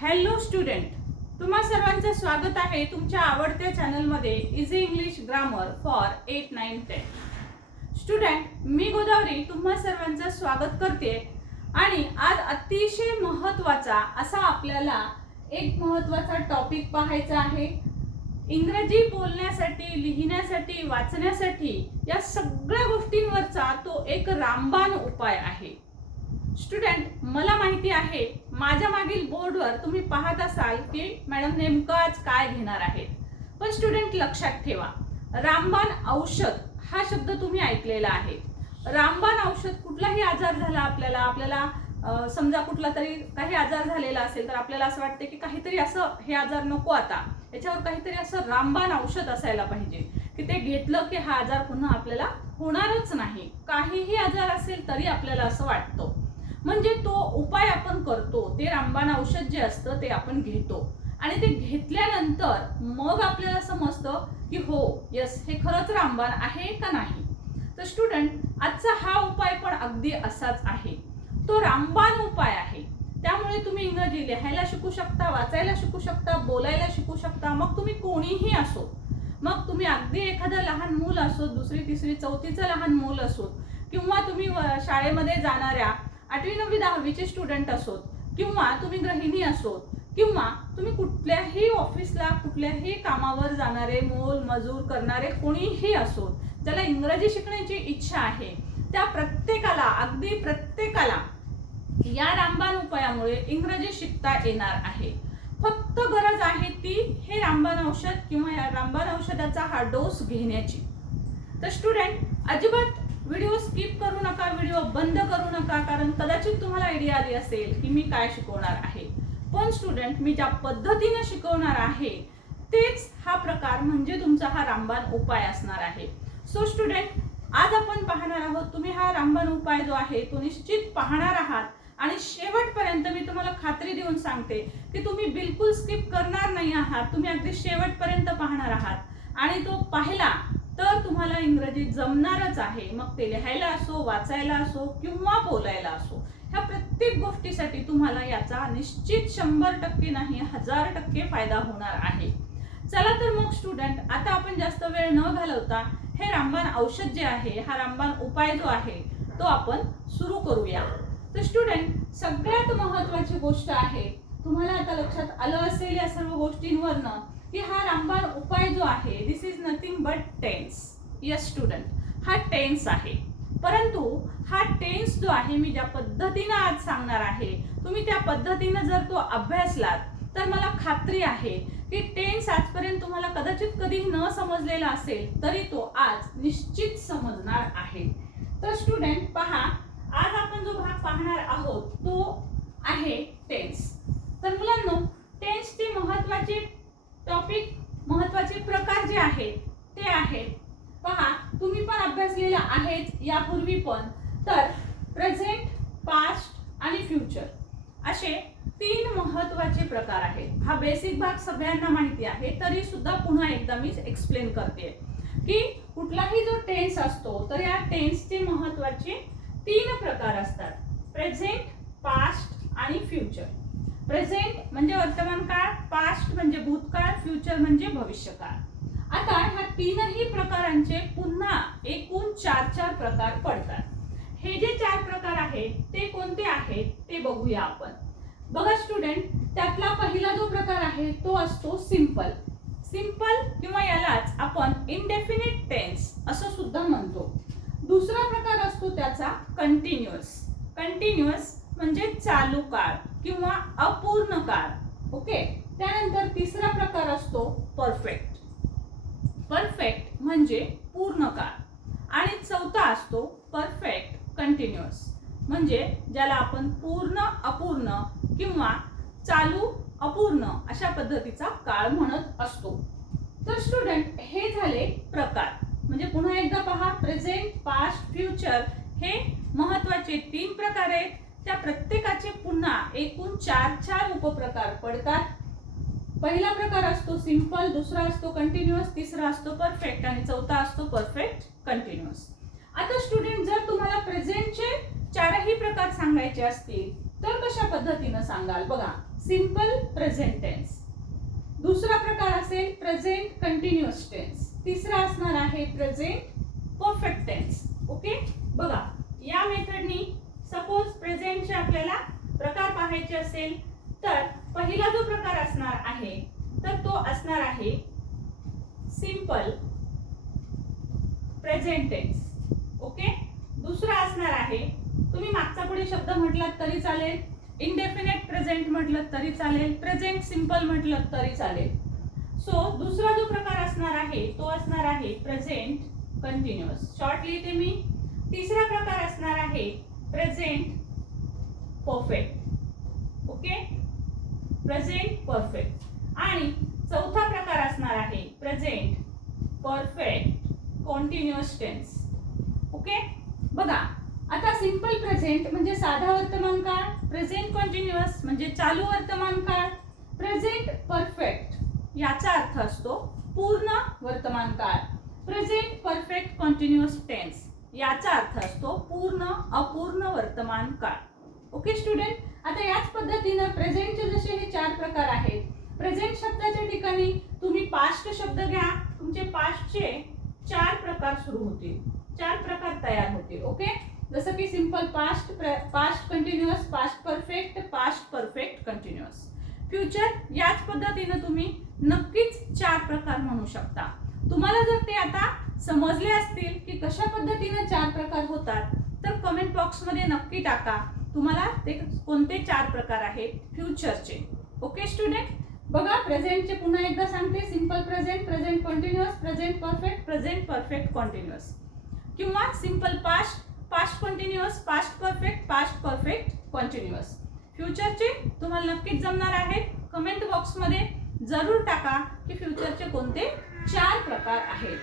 Hello student, तुम्हा सर्वांचं स्वागत आहे तुमच्या आवडत्या चॅनलमध्ये easy English grammar for 8, 9, 10. Student, मी गोदावरी तुम्हा सर्वांचं स्वागत करते आणि आज अतिशय महत्त्वाचा असा आपल्याला एक महत्त्वाचा टॉपिक पाहायचा आहे. इंग्रजी बोलण्यासाठी, लिहिण्यासाठी, वाचण्यासाठी या सगळ्या गोष्टींवरचा तो एक रामबाण उपाय आहे. स्टुडंट, मला माहिती आहे माझ्या मागील बोर्डवर तुम्ही पाहत असाल की मॅडम नेमकं आज काय घेणार आहेत. पण स्टुडंट लक्षात ठेवा, रामबाण औषध हा शब्द तुम्ही ऐकलेला आहे. रामबाण औषध कुठलाही आजार झाला आपल्याला समजा कुठला तरी काही आजार झालेला असेल तर आपल्याला असं वाटतं की काहीतरी असं हे आजार नको, आता याच्यावर काहीतरी असं रामबाण औषध असायला पाहिजे की ते घेतलं की हा आजार पुन्हा आपल्याला होणारच नाही. काहीही आजार असेल तरी आपल्याला असं वाटतं, म्हणजे तो उपाय आपण करतो, ते रामबाण औषध जे असतं ते आपण घेतो आणि ते घेतल्यानंतर मग आपल्याला समजतं की हो यस हे खरंच रामबाण आहे का नाही. तर स्टुडंट, आजचा हा उपाय पण अगदी असाच आहे, तो रामबाण उपाय आहे. त्यामुळे तुम्ही इंग्रजी लिहायला शिकू शकता, वाचायला शिकू शकता, बोलायला शिकू शकता. मग तुम्ही कोणीही असो, मग तुम्ही अगदी एखादं लहान मूल असो, 2री, 3री, 4थीचं लहान मूल असो, किंवा तुम्ही शाळेमध्ये जाणाऱ्या 8वी, 9वी, 10वीचे स्टुडंट असोत, किंवा तुम्ही गृहिणी असोत, किंवा तुम्ही कुठल्याही ऑफिसला कुठल्याही कामावर जाणारे, मोल मजूर करणारे कोणीही असोत, ज्याला इंग्रजी शिकण्याची इच्छा आहे, त्या प्रत्येकाला, अगदी प्रत्येकाला या रामबाण उपायामुळे इंग्रजी शिकता येणार आहे. फक्त गरज आहे ती हे रामबाण औषध किंवा या रामबाण औषधाचा हा डोस घेण्याची. तर स्टुडंट, अजिबात व्हिडिओ स्किप करू नका, व्हिडिओ बंद करू नका, कारण कदाचित तुम्हाला आयडिया आली असेल की मी काय शिकवणार आहे. पण स्टुडंट, मी ज्या पद्धतीने शिकवणार आहे तेच हा प्रकार म्हणजे तुमचा हा रामबाण उपाय असणार आहे. सो स्टुडंट, आज आपण पाहणार आहोत, तुम्ही हा रामबाण उपाय जो आहे तो निश्चित पाहणार आहात आणि शेवटपर्यंत मी तुम्हाला खात्री देऊन सांगते की तुम्ही बिलकुल स्किप करणार नाही आहात. तुम्ही अगदी शेवटपर्यंत पाहणार आहात आणि तो पाहिला तर तुम्हाला इंग्रजी जमणारच आहे. मग ते लिहायला असो, वाचायला असो किंवा बोलायला असो, ह्या प्रत्येक गोष्टीसाठी तुम्हाला याचा निश्चित 100% नाही 1000% फायदा होणार आहे. चला तर मग स्टुडंट, आता आपण जास्त वेळ न घालवता हे रामबाण औषध जे आहे, हा रामबाण उपाय जो आहे तो आपण सुरू करूया. तर स्टुडंट, सगळ्यात महत्त्वाची गोष्ट आहे, तुम्हाला आता लक्षात आलं असेल या सर्व गोष्टींवरनं की हा रामबाण उपाय जो आहे this is nothing but tense. Yes student, हा टेन्स आहे. परंतु हा टेन्स जो आहे मी ज्या पद्धतीने आज सांगणार आहे, तुम्ही त्या पद्धतीने जर तो अभ्यासलात तर मला खात्री आहे की टेन्स आजपर्यंत तुम्हाला कदाचित कधी न समजलेला असेल तरी तो आज निश्चित समजणार आहे. तर स्टुडंट पहा, आज आपण जो भाग पाहणार आहोत तो आहे टेन्स. तर मुलांनो, टेन्सचे महत्त्वाचे टॉपिक, महत्त्वाचे प्रकार जे आहेत ते आहेत, पहा तुम्ही पण अभ्यासलेला आहेच यापूर्वी पण. तर प्रेझेंट, पास्ट आणि फ्युचर असे 3 महत्त्वाचे प्रकार आहेत. हा बेसिक भाग सगळ्यांना माहिती आहे, तरी सुद्धा पुन्हा एकदा मी एक्सप्लेन करते की कुठलाही जो टेन्स असतो तर या टेन्सचे महत्त्वाचे 3 प्रकार असतात: प्रेझेंट, पास्ट आणि फ्युचर. प्रेझेंट म्हणजे वर्तमान काळ, पास्ट म्हणजे भूतकाळ, फ्युचर म्हणजे भविष्यकाळ. आता ह्या 3ही प्रकारांचे पुन्हा एकूण 4 प्रकार पडतात. हे जे 4 प्रकार आहेत ते कोणते आहेत ते बघूया आपण. बघा स्टुडंट, त्यातला पहिला जो प्रकार आहे तो असतो सिंपल. सिंपल किंवा यालाच आपण इनडेफिनिट टेन्स असं सुद्धा म्हणतो. दुसरा प्रकार असतो त्याचा कंटिन्युअस. कंटिन्युअस म्हणजे चालू काळ किंवा अपूर्ण काळ. ओके. त्यानंतर तिसरा प्रकार असतो परफेक्ट. परफेक्ट म्हणजे पूर्ण काळ. आणि चौथा असतो परफेक्ट कंटिन्युअस, म्हणजे ज्याला आपण पूर्ण अपूर्ण किंवा चालू अपूर्ण अशा पद्धतीचा काळ म्हणत असतो. तर स्टुडंट, हे झाले प्रकार. म्हणजे पुन्हा एकदा पहा, प्रेझेंट, पास्ट, फ्युचर हे महत्त्वाचे 3 प्रकार आहेत. त्या प्रत्येकाचे पुन्हा एकूण 4 उपप्रकार पडतात. पहिला प्रकार असतो सिंपल, दुसरा असतो कंटिन्युअस, तिसरा असतो परफेक्ट आणि चौथा असतो परफेक्ट कंटिन्युअस. आता स्टुडंट, जर तुम्हाला प्रेझेंटचे 4ही प्रकार सांगायचे असतील तर कशा पद्धतीने सांगाल? बघा, सिंपल प्रेझेंट टेन्स. दुसरा प्रकार असेल प्रेझेंट कंटिन्युअस टेन्स. तिसरा असणार आहे प्रेझेंट परफेक्ट टेन्स. ओके, बघा या मेथडनी सपोज प्रेझेंटचे आपल्याला प्रकार पाहायचे असेल तर पहिला जो प्रकार असणार आहे तर तो असणार आहे सिंपल प्रेझेंट टेन्स. ओके, दुसरा असणार आहे, तुम्ही मागचा पुढे शब्द म्हटलात तरी चालेल, इनडेफिनेट प्रेझेंट म्हटलं तरी चालेल, प्रेझेंट सिंपल म्हटलं तरी चालेल. सो दुसरा जो प्रकार असणार आहे तो असणार आहे प्रेझेंट कंटिन्युअस. शॉर्ट लिहिते मी. तिसरा प्रकार असणार आहे present perfect. Okay, present perfect. आणि चौथा प्रकार असणार आहे present perfect continuous tense. Okay, बघा आता सिंपल प्रेझेंट म्हणजे साधा वर्तमान काळ, प्रेझेंट कंटिन्युअस म्हणजे चालू वर्तमान काळ, प्रेझेंट परफेक्ट याचा अर्थ असतो पूर्ण वर्तमान काळ, प्रेझेंट परफेक्ट कंटिन्युअस टेन्स याचा अर्थ असतो पूर्ण अपूर्ण वर्तमान काळ. ओके स्टुडंट, आता याच पद्धतीने प्रेझेंटचे जसे हे 4 प्रकार आहेत, प्रेझेंट शब्दाच्या ठिकाणी तुम्ही पास्ट शब्द घ्या, तुमचे पास्टचे 4 प्रकार सुरू होतील, 4 प्रकार तयार होतील. ओके, जसं की simple past, past continuous, past perfect, past perfect continuous. Future याच पद्धतीने तुम्ही नक्कीच 4 प्रकार म्हणू शकता. तुम्हाला जर ते आता समजले असतील की कशा पद्धतीने 4 प्रकार होतात तर कमेंट बॉक्समध्ये नक्की टाका तुम्हाला ते कोणते 4 प्रकार आहेत फ्युचरचे. ओके स्टुडंट, बघा प्रेझेंटचे पुन्हा एकदा सांगते, simple present, present continuous, present perfect, present perfect continuous, किंवा simple past, past continuous, past perfect, past perfect continuous. फ्युचरचे तुम्हाला नक्कीच जमणार आहेत. कमेंट बॉक्समध्ये जरूर टाका की फ्युचरचे कोणते 4 प्रकार आहेत.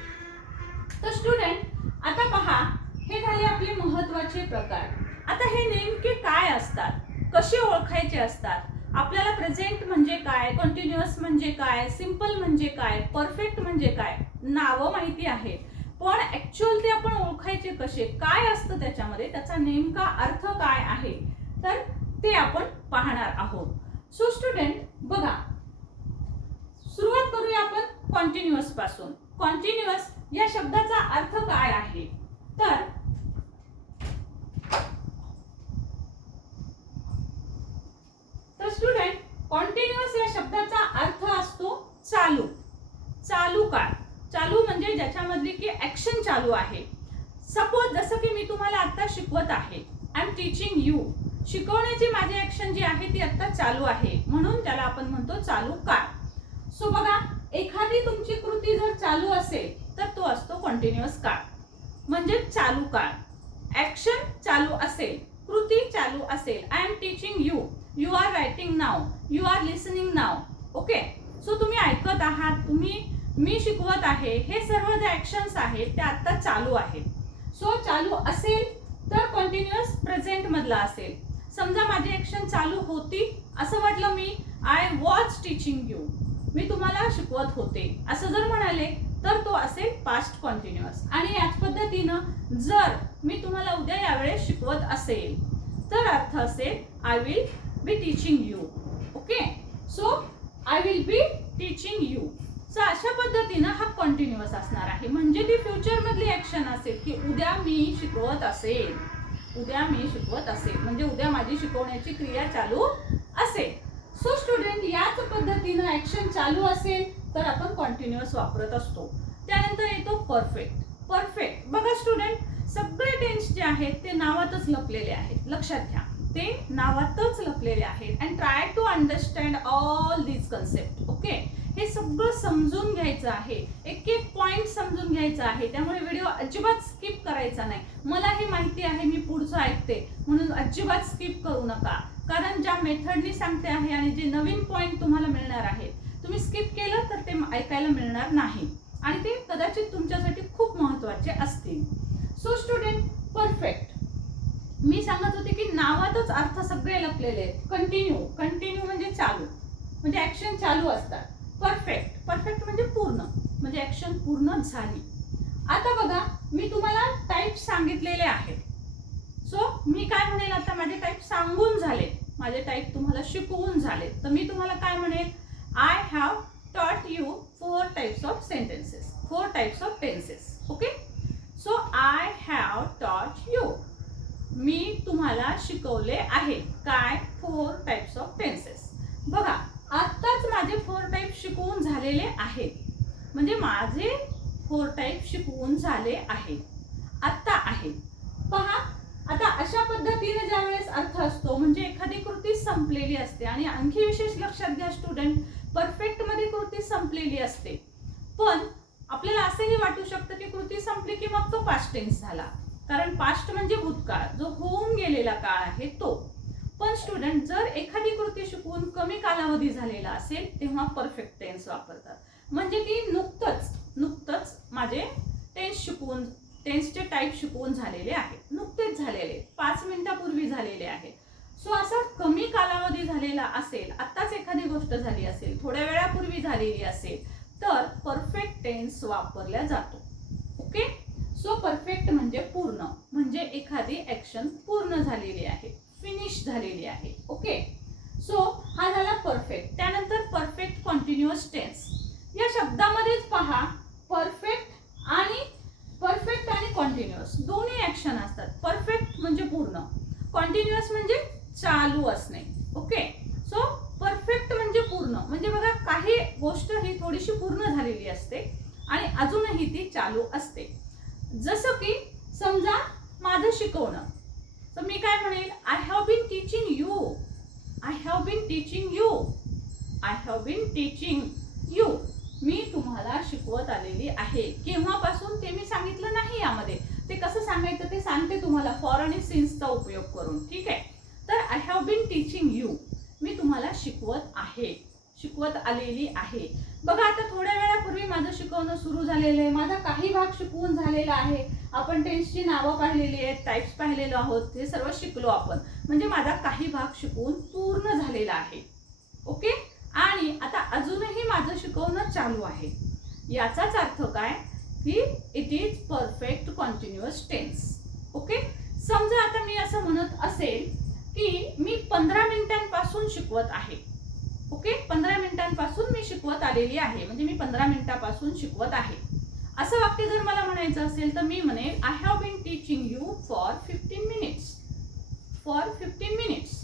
तर स्टुडंट आता पहा, हे झाले आपले महत्त्वाचे प्रकार. आता हे नेमके काय असतात, कसे ओळखायचे असतात, आपल्याला प्रेझेंट म्हणजे काय, कंटिन्युअस म्हणजे काय, सिंपल म्हणजे काय, परफेक्ट म्हणजे काय, नावं माहिती आहे, पण ऍक्च्युअल ते आपण ओळखायचे कसे, काय असतं त्याच्यामध्ये, त्याचा नेमका अर्थ काय आहे, तर ते आपण पाहणार आहोत. सो स्टुडंट बघा, सुरुवात करूया आपण कॉन्टिन्युअस पासून. कॉन्टिन्युअस या शब्दाचा अर्थ काय आहे, तर स्टुडंट कॉन्टिन्युअस या शब्दाचा अर्थ असतो चालू, चालू काळ. चालू म्हणजे ज्याच्यामधली की ऍक्शन चालू आहे. सपोज जसं की मी तुम्हाला आता शिकवत आहे, आय एम टीचिंग यू, शिकवण्याची माझी ऍक्शन जी आहे ती आता चालू आहे, म्हणून त्याला आपण म्हणतो चालू काळ. सो बघा, एखादी तुमची कृती जर चालू असेल तर तो असतो कॉन्टिन्युअस काळ, म्हणजे चालू काळ. ऍक्शन चालू असेल, कृती चालू असेल, I am teaching you, you are writing now, you are listening now. Okay, so तुम्ही ऐकत आहात, मी शिकवत आहे, हे सर्व जे ऍक्शन्स आहेत ते आता चालू आहेत. सो चालू असेल तर कॉन्टिन्युअस प्रेझेंट मधला असेल. समजा माझी ऍक्शन चालू होती, असं म्हटलं मी, आय वॉज टीचिंग यू, मी तुम्हाला शिकवत होते, असं जर म्हणाले तर तो असेल पास्ट कॉन्टिन्युअस. आणि याच पद्धतीनं जर मी तुम्हाला उद्या यावेळेस शिकवत असेल तर अर्थ असेल I will be teaching you. Okay, so I will be teaching you. So अशा पद्धतीनं हा कॉन्टिन्युअस असणार आहे, म्हणजे ती फ्युचर मधली ऍक्शन असेल की उद्या मी शिकवत असेल, उद्या मी शिकवत असेल म्हणजे उद्या माझी शिकवण्याची क्रिया चालू असेल. सो स्टुडंट याच पद्धतीनं ऍक्शन चालू असेल तर आपण कॉन्टिन्युअस वापरत असतो. त्यानंतर येतो परफेक्ट. परफेक्ट बघा स्टुडंट, सगळे टेन्स जे आहेत ते नावातच लपलेले आहेत, लक्षात घ्या, ते नावातच लपलेले आहेत. And try to understand all these concept. Okay, हे सगळं समजून घ्यायचं आहे, एक एक पॉइंट समजून घ्यायचा आहे. त्यामुळे व्हिडिओ अजिबात स्किप करायचा नाही. मला हे माहिती आहे, मी पुढचं ऐकते, म्हणून अजिबात स्किप करू नका, कारण ज्या मेथडनी सांगते आहे आणि जे नवीन पॉइंट तुम्हाला मिळणार आहे, तुम्ही स्किप केलं तर ते ऐकायला मिळणार नाही आणि ते कदाचित तुमच्यासाठी खूप महत्त्वाचे असतील. सो स्टुडंट परफेक्ट, मी सांगत होते की नावातच अर्थ सगळे लपलेले आहेत. कंटिन्यू, कंटिन्यू म्हणजे चालू, म्हणजे ऍक्शन चालू असतात. परफेक्ट, परफेक्ट म्हणजे पूर्ण, म्हणजे ऍक्शन पूर्ण झाली. आता बघा, मी तुम्हाला टाइप सांगितलेले आहेत. सो मी काय म्हणेल, आता माझे टाइप सांगून झाले, माझे टाईप तुम्हाला शिकवून झाले, तर मी तुम्हाला काय म्हणेल, आय हॅव टॉट you 4 types of sentences, 4 types of tenses. Okay, so I have टॉट यू, मी तुम्हाला शिकवले आहे काय, 4 टाइप्स ऑफ टेन्सेस. बघा आत्ताच माझे 4 टाइप शिकवून झालेले आहेत, म्हणजे माझे 4 टाइप शिकवून झाले आहेत, आत्ता आहेत. पहा आता अशा पद्धतीने ज्या वेळेस अर्थ असतो म्हणजे एखादी कृती संपलेली असते, आणि आणखी विशेष लक्षात घ्या स्टुडंट, परफेक्ट मध्ये कृती संपलेली असते, पण आपल्याला असंही वाटू शकतं की कृती संपली की मग तो पास्ट टेन्स झाला, कारण पास्ट म्हणजे भूतकाळ, जो होऊन गेलेला काळ आहे तो. पण स्टुडंट जर एखादी कृती शिकवून कमी कालावधी झालेला असेल तेव्हा परफेक्ट टेन्स वापरतात, म्हणजे की नुकतंच माझे टेन्सचे टाईप शिकवून झालेले आहेत, नुकतेच झालेले, 5 मिनिटापूर्वी झालेले आहेत. सो असा कमी कालावधी झालेला असेल, आत्ताच एखादी गोष्ट झाली असेल, थोड्या वेळापूर्वी झालेली असेल, तर परफेक्ट टेन्स वापरला जातो. ओके, सो परफेक्ट म्हणजे पूर्ण, म्हणजे एखादी ऍक्शन पूर्ण झालेली आहे, फिनिश झालेली आहे. ओके, सो हा झाला परफेक्ट. त्यानंतर परफेक्ट कॉन्टिन्युअस टेन्स. या शब्दामध्येच पहा परफेक्ट आणि कॉन्टिन्युअस दोन्ही ऍक्शन असतात. परफेक्ट म्हणजे पूर्ण, कॉन्टिन्युअस म्हणजे चालू असणे. ओके, सो परफेक्ट म्हणजे पूर्ण, म्हणजे बघा काही गोष्ट ही थोडीशी पूर्ण झालेली असते आणि अजूनही ती चालू असते. जसं की समजा माझं शिकवणं, तर मी काय म्हणेल, I have been teaching you, I have been teaching you, I have been teaching you, मी तुम्हाला शिकवत आलेली आहे. केव्हापासून ते मी सांगितलं नाही यामध्ये, ते कसं सांगायचं ते सांगते तुम्हाला फॉर आणि सिन्सचा उपयोग करून. ठीक आहे, तर I have been teaching you, मी तुम्हाला शिकवत आहे, शिकवत आलेली आहे. बघा आता थोड्या वेळापूर्वी माझं शिकवणं सुरू झालेलं आहे, माझा काही भाग शिकवून झालेला आहे, आपण टेन्सची नावं पाहिलेली आहेत, टाइप्स पाहिलेलो आहोत, हे सर्व शिकलो आपण, म्हणजे माझा काही भाग शिकवून पूर्ण झालेला आहे. ओके, आणि आता अजूनही माझं शिकवणं चालू आहे. याचाच अर्थ काय की it is perfect continuous tense. Okay, समजा आता मी असं म्हणत असेल की मी 15 मिनिटांपासून शिकवत आहे. ओके, 15 मिनिटांपासून मी शिकवत आलेली आहे, म्हणजे मी 15 मिनिटांपासून शिकवत आहे. असं वाक्य जर मला म्हणायचं असेल तर मी म्हणेल I have been teaching you for 15 minutes, for 15 minutes.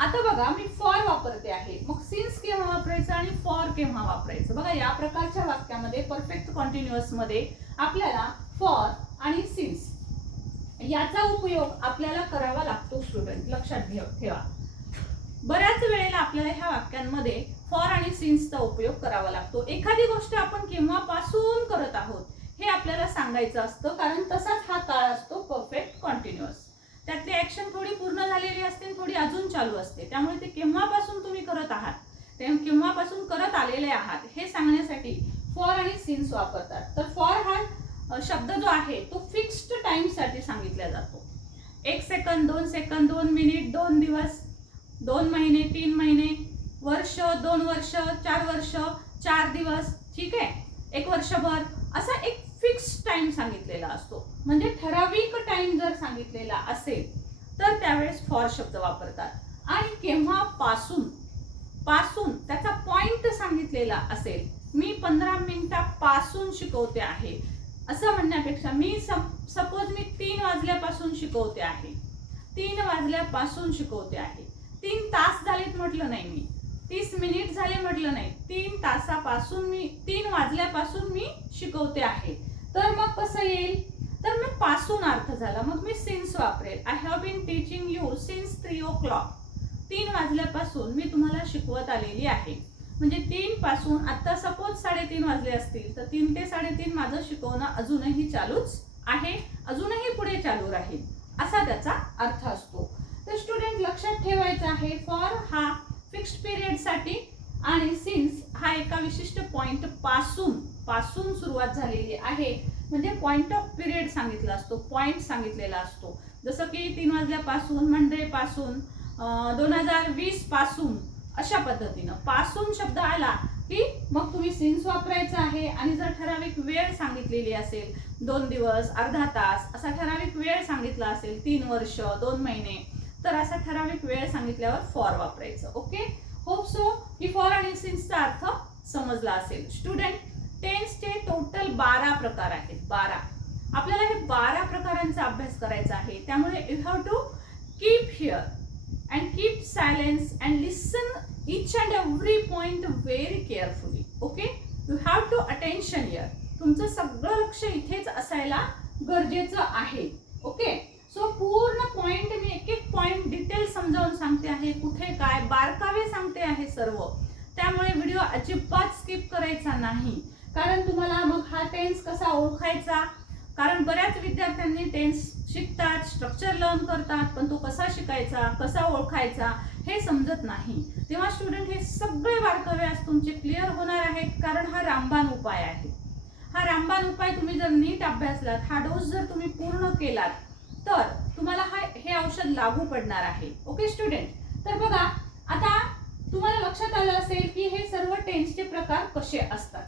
आता बघा मी फॉर वापरते आहे, मग सिन्स केव्हा वापरायचं आणि फॉर केव्हा वापरायचं. बघा या प्रकारच्या वाक्यामध्ये परफेक्ट कॉन्टिन्युअस मध्ये आपल्याला फॉर आणि सिन्स याचा उपयोग आपल्याला करावा लागतो. स्टुडंट लक्षात ठेवा, बऱ्याच वेळेला आपल्याला ह्या वाक्यांमध्ये फॉर आणि सिन्सचा उपयोग करावा लागतो. एखादी गोष्ट आपण केव्हापासून करत आहोत हे आपल्याला सांगायचं असतं, कारण तसाच हा काळ असतो परफेक्ट कॉन्टिन्युअस. त्यातली ऍक्शन थोडी पूर्ण झालेली असते, थोडी अजून चालू असते, त्यामुळे ते केव्हापासून तुम्ही करत आहात, केव्हापासून करत आलेले आहात हे सांगण्यासाठी फॉर आणि सिन्स वापरतात. तर फॉर हा शब्द जो आहे तो फिक्स्ड टाइम साठी सांगितला जातो. 1 सेकंद, 2 सेकंद, 2 मिनिट, 2 दिवस, 2 महिने, 3 महिने, वर्ष, 2 वर्ष, 4 वर्ष, 4 दिवस, ठीक आहे, 1 वर्षभर, असा एक फिक्स टाइम सांगितलेला असतो. म्हणजे ठराविक टाइम जर सांगितलेला असेल तर त्यावेळेस फॉर शब्द वापरतात. आणि केव्हापासून त्याचा पॉइंट सांगितलेला असेल, मी 15 मिनिटापासून शिकवते आहे असं म्हणण्यापेक्षा मी सपोज मी 3 वाजल्यापासून शिकवते आहे, 3 वाजल्यापासून शिकवते आहे, 3 तास झालेत म्हटलं नाही, मी 30 मिनिट झाले म्हटलं नाही, 3 तासापासून मी 3 वाजल्यापासून मी शिकवते आहे. तर मग कसं येईल, तर मग पासून अर्थ झाला, मग मी सिन्स वापरेल. I have been teaching you since 3 o'clock, 3 वाजल्यापासून मी तुम्हाला शिकवत आलेली आहे. म्हणजे 3 पासून आता सपोज 3:30 वाजले असतील तर 3 ते 3:30 माझं शिकवणं अजूनही चालूच आहे, अजूनही पुढे चालू राहील, असा त्याचा अर्थ असतो. तर स्टुडंट लक्षात ठेवायचं आहे, फॉर हा फिक्स्ड पिरियड साठी आणि सिन्स हा एका विशिष्ट पॉइंट पासून सुरुवात झालेली आहे, म्हणजे पॉइंट ऑफ पिरियड सांगितला असतो, पॉइंट सांगितलेला असतो. जसं की 3 वाजल्यापासून, मंडे पासून, 2020 पासून, अशा पद्धतीनं पासून शब्द आला की मग तुम्ही सिन्स वापरायचं आहे. आणि जर ठराविक वेळ सांगितलेली असेल, 2 दिवस, अर्धा तास असा ठराविक वेळ सांगितला असेल, 3 वर्ष, 2 महिने, तर असा ठराविक वेळ सांगितल्यावर फॉर वापरायचं. ओके, होप सो की फॉर आणि सिन्सचा अर्थ समजला असेल. स्टुडंट, टेन्सचे टोटल 12 प्रकार आहेत. 12. आपल्याला हे 12 प्रकारांचा अभ्यास करायचा आहे. त्यामुळे you have to keep here and keep silence and listen each and every point very carefully. Okay, you have to attention here. तुमचं सगळं लक्ष इथेच असायला गरजेचं आहे. ओके, सो पूर्ण पॉइंट मी एक एक पॉइंट डिटेल समजावून सांगते आहे, कुठे काय बारकावे सांगते आहे सर्व. त्यामुळे व्हिडिओ अजिबात स्किप करायचा नाही, कारण तुम्हाला मग हा टेन्स कसा ओळखायचा, कारण बऱ्याच विद्यार्थ्यांनी टेन्स शिकतात, स्ट्रक्चर लर्न करतात, पण तो कसा शिकायचा, कसा ओळखायचा हे समजत नाही. तेव्हा स्टुडंट हे सगळे बारकावे आज तुमचे क्लिअर होणार आहेत, कारण हा रामबाण उपाय आहे. हा रामबाण उपाय तुम्ही जर नीट अभ्यासलात, हा डोस जर तुम्ही पूर्ण केलात, तर तुम्हाला हे औषध लागू पडणार आहे. ओके स्टुडंट, तर बघा आता तुम्हाला लक्षात आलं असेल की हे सर्व टेन्सचे प्रकार कसे असतात.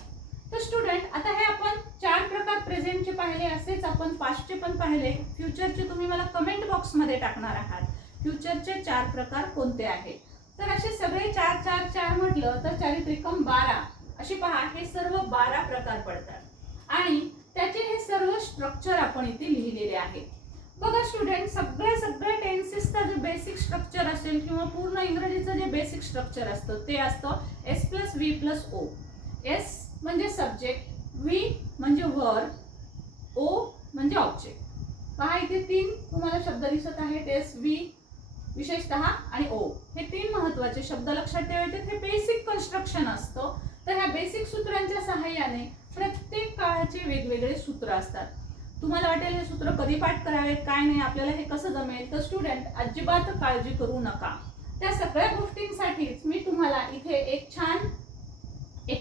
तर स्टुडंट आता हे आपण 4 प्रकार प्रेझेंटचे पाहिले, असेच आपण पास्टचे पण पाहिले. फ्युचरचे तुम्ही मला कमेंट बॉक्समध्ये टाकणार आहात, फ्युचरचे 4 प्रकार कोणते आहेत. तर असे सगळे 4 4 4 म्हटलं तर 4 त्रिकम 12 अशी पहा, हे सर्व 12 प्रकार पडतात आणि त्याचे हे सर्व स्ट्रक्चर आपण इथे लिहिलेले आहे. बघा स्टुडंट, सगळे टेन्सेसचा जे बेसिक स्ट्रक्चर असेल किंवा पूर्ण इंग्रजीचं जे बेसिक स्ट्रक्चर असतं ते असतं S+V+O. S म्हणजे सब्जेक्ट, V म्हणजे वर्ब, O म्हणजे ऑब्जेक्ट. पहा इथे 3 तुम्हाला शब्द दिसत आहेत, S, V विशेषतः आणि O. हे 3 महत्त्वाचे शब्द लक्षात ठेवायचे. हे बेसिक कन्स्ट्रक्शन असतं. तर ह्या बेसिक सूत्रांच्या सहाय्याने प्रत्येक काळाचे वेगवेगळे सूत्र असतात. तुम्हाला वाटेल हे सूत्र कधी पाठ करावेत, काय नाही, आपल्याला हे कसं जमेल. तर स्टुडंट अजिबात काळजी करू नका. त्या सगळ्या गोष्टींसाठीच मी तुम्हाला इथे एक छान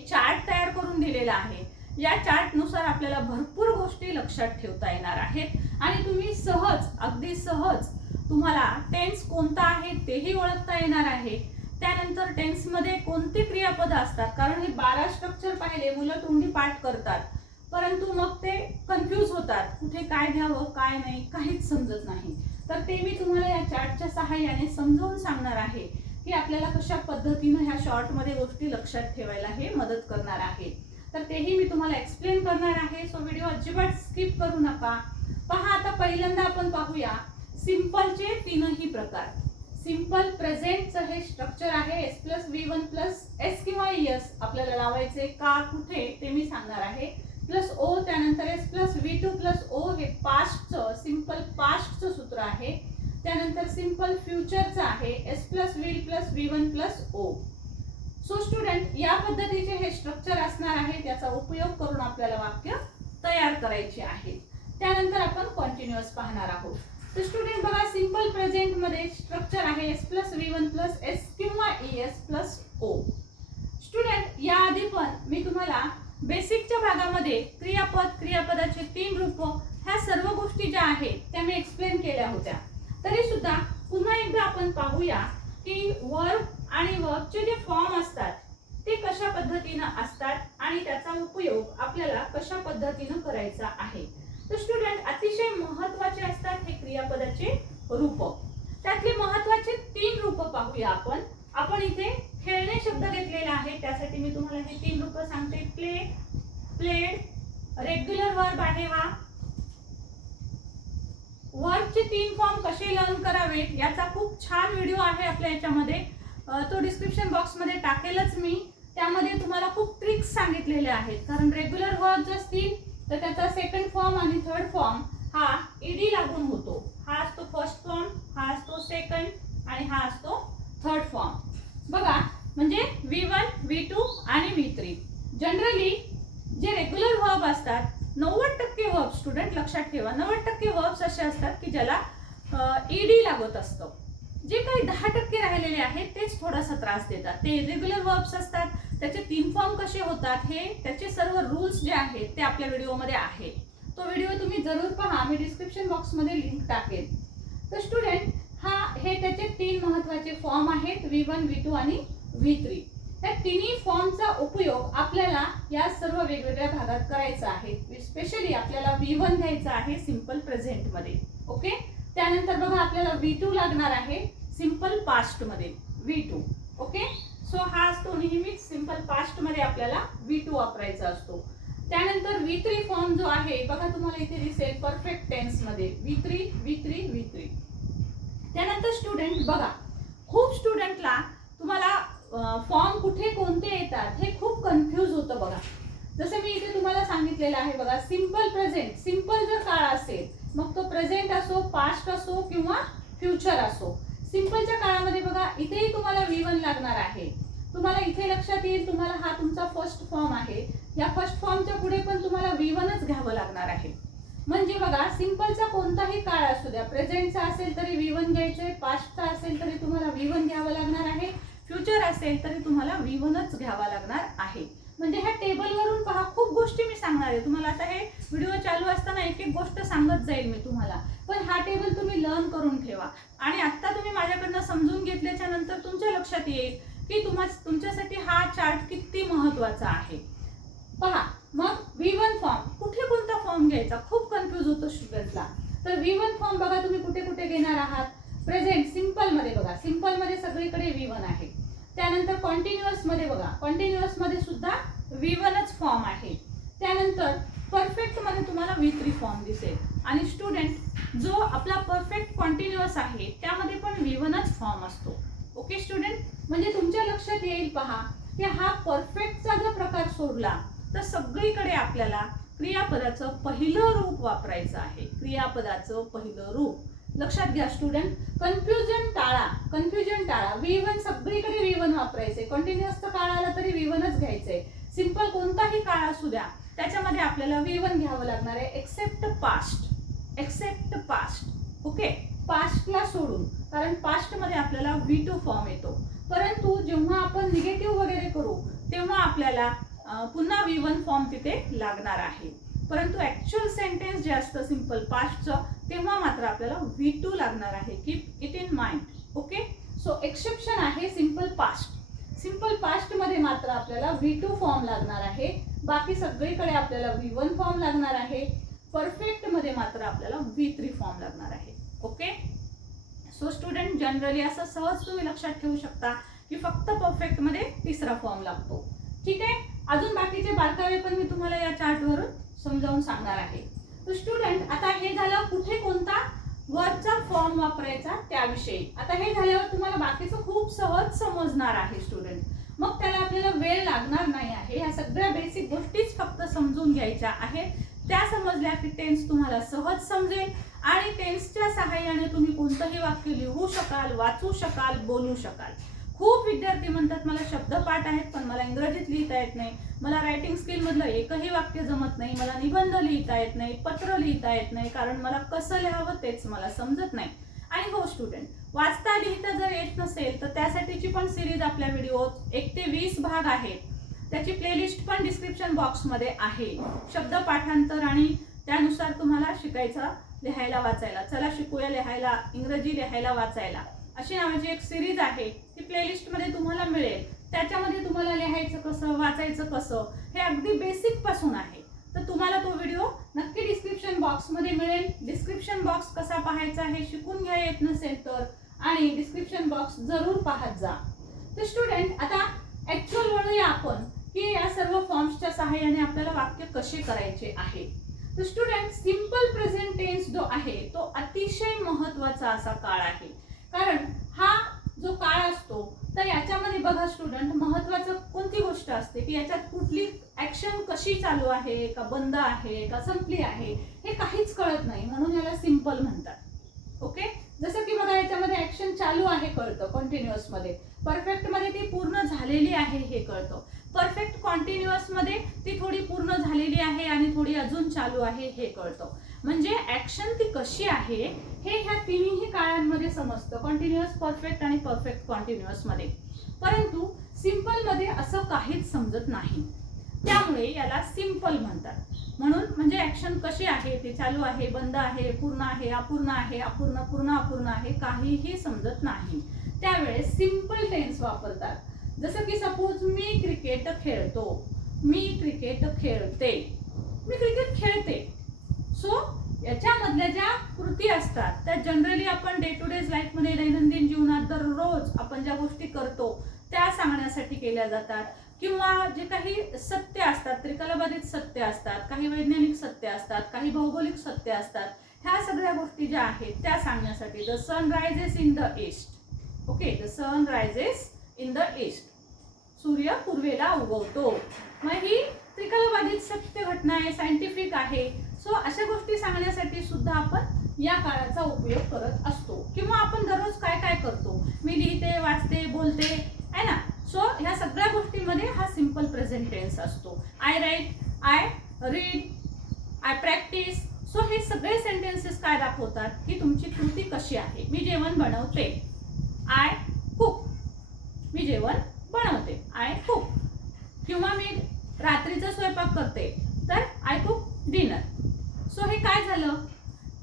चार्ट तयार करून दिलेला आहे. या चार्टनुसार आपल्याला भरपूर गोष्टी लक्षात ठेवता येणार आहेत आणि तुम्ही सहज, अगदी सहज तुम्हाला टेन्स कोणता आहे तेही ओळखता येणार आहे. त्यानंतर टेन्समध्ये कोणती क्रियापदं असतात, कारण हे 12 स्ट्रक्चर पाहिले, मुलं तोंडी पाठ करतात, परंतु मग ते कन्फ्यूज होतात, कुठे काय घ्यावं काय नाही काहीच समजत नाही. तर ते मी तुम्हाला या चार्टच्या सहाय्याने समजावून सांगणार आहे की आपल्याला कशा पद्धतीने ह्या शॉर्टमध्ये गोष्टी लक्षात ठेवायला हे मदत करणार आहे. तर तेही मी तुम्हाला एक्सप्लेन करणार आहे. सो व्हिडिओ अजिबात स्किप करू नका. पहा आता पहिल्यांदा आपण पाहूया सिंपलचे 3ही प्रकार. सिंपल प्रेझेंटचं हे स्ट्रक्चर आहे. S+V1+S किंवा ES आपल्याला लावायचे का, कुठे ते मी सांगणार आहे. +O, त्यानंतर S+V2+O हे पास्टचं, सिंपल पास्टचं सूत्र आहे. त्यानंतर सिंपल फ्युचरचं आहे S+V+V1+O. सो स्टुडंट या पद्धतीचे हे स्ट्रक्चर असणार आहे, त्याचा उपयोग करून आपल्याला वाक्य तयार करायचे आहे. त्यानंतर आपण कॉन्टिन्युअस पाहणार आहोत. तर स्टुडंट बघा, सिंपल प्रेझेंट मध्ये स्ट्रक्चर आहे S+V1+S किंवा ES+O. स्टुडंट याआधी पण मी तुम्हाला बेसिकच्या भागामध्ये क्रियापदाचे 3 रूप ह्या सर्व गोष्टी ज्या आहेत त्या मी एक्सप्लेन केल्या होत्या. तरी सुद्धा पुन्हा एकदा आपण पाहूया की वर्ब आणि वर्बचे जे फॉर्म असतात ते कशा पद्धतीनं असतात आणि त्याचा उपयोग आपल्याला कशा पद्धतीनं करायचा आहे. तर स्टुडंट अतिशय महत्त्वाचे असतात हे क्रियापदाचे रूप. त्यातले महत्त्वाचे 3 रूप पाहूया आपण. आपण इथे खेळणे शब्द घेतलेला आहे, त्यासाठी मी तुम्हाला हे 3 रूप सांगते. प्ले, प्लेड, रेग्युलर वर्ब आहे हा. वर्बचे 3 फॉर्म कसे लर्न करावेत याचा खूप छान व्हिडिओ आहे आपल्या याच्यामध्ये, तो डिस्क्रिप्शन बॉक्समध्ये टाकेलच मी. त्यामध्ये तुम्हाला खूप ट्रिक्स सांगितलेले आहेत, कारण रेग्युलर वर्ब जर असतील तर त्याचा सेकंड फॉर्म आणि थर्ड फॉर्म हा ईडी लागून होतो. हा असतो फर्स्ट फॉर्म, हा असतो सेकंड आणि हा असतो थर्ड फॉर्म. बघा म्हणजे V1, V2 आणि V3. जनरली जे रेग्युलर वर्ब असतात 90% वर्ब, स्टुडंट लक्षात ठेवा, 90% वर्ब्स असे असतात की ज्याला ईडी लागत असतं. जे काही 10% राहिलेले आहेत तेच थोडासा त्रास देतात, ते रेग्युलर वर्ब्स असतात. त्याचे 3 फॉर्म कसे होतात हे त्याचे सर्व रूल्स जे आहेत ते आपल्या व्हिडिओमध्ये आहे. तो व्हिडिओ तुम्ही जरूर पहा, मी डिस्क्रिप्शन बॉक्समध्ये लिंक टाकेल. तर स्टुडंट हे त्याचे 3 महत्त्वाचे फॉर्म आहेत, V1, V2 आणि V3. या तिन्ही फॉर्मचा उपयोग आपल्याला या सर्व वेगवेगळ्या भागात करायचा आहे. स्पेशली आपल्याला V1 घ्यायचा आहे सिंपल प्रेझेंट मध्ये. ओके, त्यानंतर बघा आपल्याला V2 लागणार आहे सिंपल पास्ट मध्ये V2. ओके, सो हा असतो नेहमीच सिंपल पास्ट मध्ये आपल्याला V2 वापरायचा असतो. त्यानंतर V3 फॉर्म जो आहे बघा तुम्हाला इथे दिसेल परफेक्ट टेन्स मध्ये V3. त्यानंतर स्टुडंट बघा खूप स्टुडंटला तुम्हाला फॉर्म कुठे कोणते येतात हे खूप कन्फ्यूज होतं बघा. जसं मी इथे तुम्हाला सांगितलेलं आहे बघा, सिंपल प्रेझेंट. सिंपल जर काळ असेल मग तो प्रेझेंट असो, पास्ट असो किंवा फ्युचर असो. सिंपलच्या काळामध्ये बघा इथेही तुम्हाला V1 लागणार आहे. तुम्हाला इथे लक्षात येईल तुम्हाला हा तुमचा फर्स्ट फॉर्म आहे. या फर्स्ट फॉर्मच्या पुढे पण तुम्हाला V1च घ्यावं लागणार आहे. म्हणजे बघा सिंपलचा कोणताही काळ असू द्या, प्रेझेंटचा असेल तरी V1 घ्यायचंय, पास्टचा असेल तरी तुम्हाला V1 घ्यावं लागणार आहे, फ्युचर असेल तरी तुम्हाला V1च घ्यावा लागणार आहे. म्हणजे ह्या टेबलवरून पहा खूप गोष्टी मी सांगणार आहे तुम्हाला. आता हे व्हिडिओ चालू असताना एक एक गोष्ट सांगत जाईल मी तुम्हाला, पण हा टेबल तुम्ही लर्न करून ठेवा. आणि आता तुम्ही माझ्याकडनं समजून घेतल्याच्या नंतर तुमच्या लक्षात येईल की तुमच्यासाठी हा चार्ट किती महत्वाचा आहे. पहा मग V1 फॉर्म कुठे कोणता फॉर्म घ्यायचा खूप कन्फ्यूज होतो स्टुडंटला. तर V1 फॉर्म बघा तुम्ही कुठे कुठे घेणार आहात. प्रेझेंट सिंपल मध्ये बघा, सिंपल मध्ये सगळीकडे V1 आहे. त्यानंतर कॉन्टिन्युअस मध्ये बघा, कॉन्टिन्युअस मध्ये सुद्धा V1च फॉर्म आहे. त्यानंतर परफेक्ट मध्ये तुम्हाला V3 फॉर्म दिसेल. आणि स्टुडंट जो आपला परफेक्ट कॉन्टिन्युअस आहे त्यामध्ये पण V1च फॉर्म असतो. ओके स्टुडंट, म्हणजे तुमच्या लक्षात येईल पहा की हा परफेक्टचा जर प्रकार सोडला तर सगळीकडे आपल्याला क्रियापदाचं पहिलं रूप वापरायचं आहे. क्रियापदाचं पहिलं रूप लक्षात घ्या स्टुडंट. कन्फ्युजन टाळा. V1 सगळीकडे V1 वापरायचे. कंटिन्युअसचा काळ आला तरी V1च घ्यायचंय. सिंपल कोणताही काळ असू द्या त्याच्यामध्ये आपल्याला V1 घ्यावं लागणार आहे, एक्सेप्ट पास्ट. ओके, पास्टला सोडून, कारण पास्ट मध्ये आपल्याला V2 फॉर्म येतो. परंतु जेव्हा आपण निगेटिव्ह वगैरे करू तेव्हा आपल्याला पुन्हा V1 फॉर्म तिथे लागणार आहे. परंतु ऍक्च्युअल सेंटेन्स जे असतं सिंपल पास्टचं तेव्हा मात्र आपल्याला V2 लागणार आहे. Keep it in mind. Okay, so exception आहे सिंपल पास्ट. सिंपल पास्ट मध्ये मात्र आपल्याला V2 फॉर्म लागणार आहे. बाकी सगळीकडे आपल्याला V1 फॉर्म लागणार आहे. परफेक्ट मध्ये मात्र आपल्याला V3 फॉर्म लागणार आहे. ओके, सो स्टुडंट जनरली असं सहज तुम्ही लक्षात ठेवू शकता की फक्त परफेक्ट मध्ये तिसरा फॉर्म लागतो. ठीक आहे, अजून बाकीचे बारकावे पण मी तुम्हाला या चार्टवरून समजावून सांगणार आहे. तर स्टुडंट आता हे झालं कुठे कोणता वरचा फॉर्म वापरायचा त्याविषयी. आता हे झाल्यावर तुम्हाला बाकीचं खूप सहज समजणार आहे स्टुडंट. मग त्याला आपल्याला वेळ लागणार नाही आहे. ह्या सगळ्या बेसिक गोष्टीच फक्त समजून घ्यायच्या आहेत. त्या समजल्या की टेन्स तुम्हाला सहज समजेल आणि टेन्सच्या सहाय्याने तुम्ही कोणतंही वाक्य लिहू शकाल, वाचू शकाल, बोलू शकाल. खूप विद्यार्थी म्हणतात मला शब्दपाठ आहेत पण मला इंग्रजीत लिहिता येत नाही, मला रायटिंग स्किल मधलं एकही वाक्य जमत नाही, मला निबंध लिहिता येत नाही, पत्र लिहिता येत नाही, कारण मला कसं लिहावं तेच मला समजत नाही. आणि हो स्टुडंट, वाचता लिहिता जर येत नसेल तर त्यासाठीची पण सिरीज आपल्या व्हिडिओत 1 ते 20 भाग आहेत. त्याची प्लेलिस्ट पण डिस्क्रिप्शन बॉक्समध्ये आहे. शब्द पाठांतर आणि त्यानुसार तुम्हाला शिकायचं लिहायला वाचायला. चला शिकूया लिहायला, इंग्रजी लिहायला वाचायला अशी नावाची एक सिरीज आहे. ती प्लेलिस्ट मध्ये तुम्हाला मिळेल. त्याच्यामध्ये तुम्हाला लिहायचं कसं, वाचायचं कसं हे अगदी बेसिक पासून आहे. तर तुम्हाला तो व्हिडिओ नक्की डिस्क्रिप्शन बॉक्स मध्ये मिळेल. डिस्क्रिप्शन बॉक्स कसा पाहायचा हे शिकून घ्या येत नसेल तर, आणि डिस्क्रिप्शन बॉक्स जरूर पाहत जा. तर स्टुडंट आता ऍक्च्युअल वळूया आपण की या सर्व फॉर्म्सच्या सहाय्याने आपल्याला वाक्य कसे करायचे आहे. तर स्टुडंट सिंपल प्रेझेंट टेन्स जो आहे तो अतिशय महत्वाचा असा काळ आहे. कारण हा जो काळ असतो तर याच्यामध्ये बघा स्टुडंट महत्वाचं कोणती गोष्ट असते की याच्यात कुठली ऍक्शन कशी चालू आहे, का बंद आहे, का संपली आहे हे काहीच कळत नाही, म्हणून याला सिंपल म्हणतात. ओके, जसं की बघा याच्यामध्ये ऍक्शन चालू आहे कळतं कंटिन्युअस मध्ये, परफेक्ट मध्ये ती पूर्ण झालेली आहे हे कळतं, परफेक्ट कॉन्टिन्युअस मध्ये ती थोडी पूर्ण झालेली आहे आणि थोडी अजून चालू आहे हे कळतं. म्हणजे ऍक्शन ती कशी आहे हे ह्या तिन्ही काळांमध्ये समजतं, कंटिन्युअस, परफेक्ट आणि परफेक्ट कॉन्टिन्युअस मध्ये. परंतु सिंपल मध्ये असं काहीच समजत नाही, त्यामुळे याला सिंपल म्हणतात. म्हणून म्हणजे ऍक्शन कशी आहे, ते चालू आहे, बंद आहे, पूर्ण आहे, अपूर्ण आहे, अपूर्ण, पूर्ण, अपूर्ण आहे, काहीही समजत नाही. त्यावेळेस सिंपल टेन्स वापरतात. जसं की सपोज मी क्रिकेट खेळतो, मी क्रिकेट खेळते, मी क्रिकेट खेळते. सो याच्यामधल्या ज्या कृती असतात त्या जनरली आपण डे टू डे लाईफमध्ये दैनंदिन जीवनात दररोज आपण ज्या गोष्टी करतो त्या सांगण्यासाठी केल्या जातात, किंवा जे काही सत्य असतात, त्रिकालबाधित सत्य असतात, काही वैज्ञानिक सत्य असतात, काही भौगोलिक सत्य असतात, ह्या सगळ्या गोष्टी ज्या आहेत त्या सांगण्यासाठी. The sun rises in the east. Okay, the sun rises in the east. सूर्य पूर्वेला उगवतो. मग ही त्रिकालबाधित सत्य घटना आहे, सायंटिफिक आहे. सो अशा गोष्टी सांगण्यासाठी सुद्धा आपण या काळाचा उपयोग करत असतो. किंवा आपण दररोज काय काय करतो, मी लिहिते, वाचते, बोलते, आहे ना. सो ह्या सगळ्या गोष्टींमध्ये हा सिंपल प्रेझेंट टेन्स असतो. I write, I read, I practice. So हे सगळे सेंटेन्सेस काय दाखवतात की तुमची कृती कशी आहे. मी जेवण बनवते, आय कुक. मी जेवण बनवते, आय कुक. किंवा मी रात्रीचा स्वयंपाक करते, तर आय कुक डिनर. सो हे काय झालं,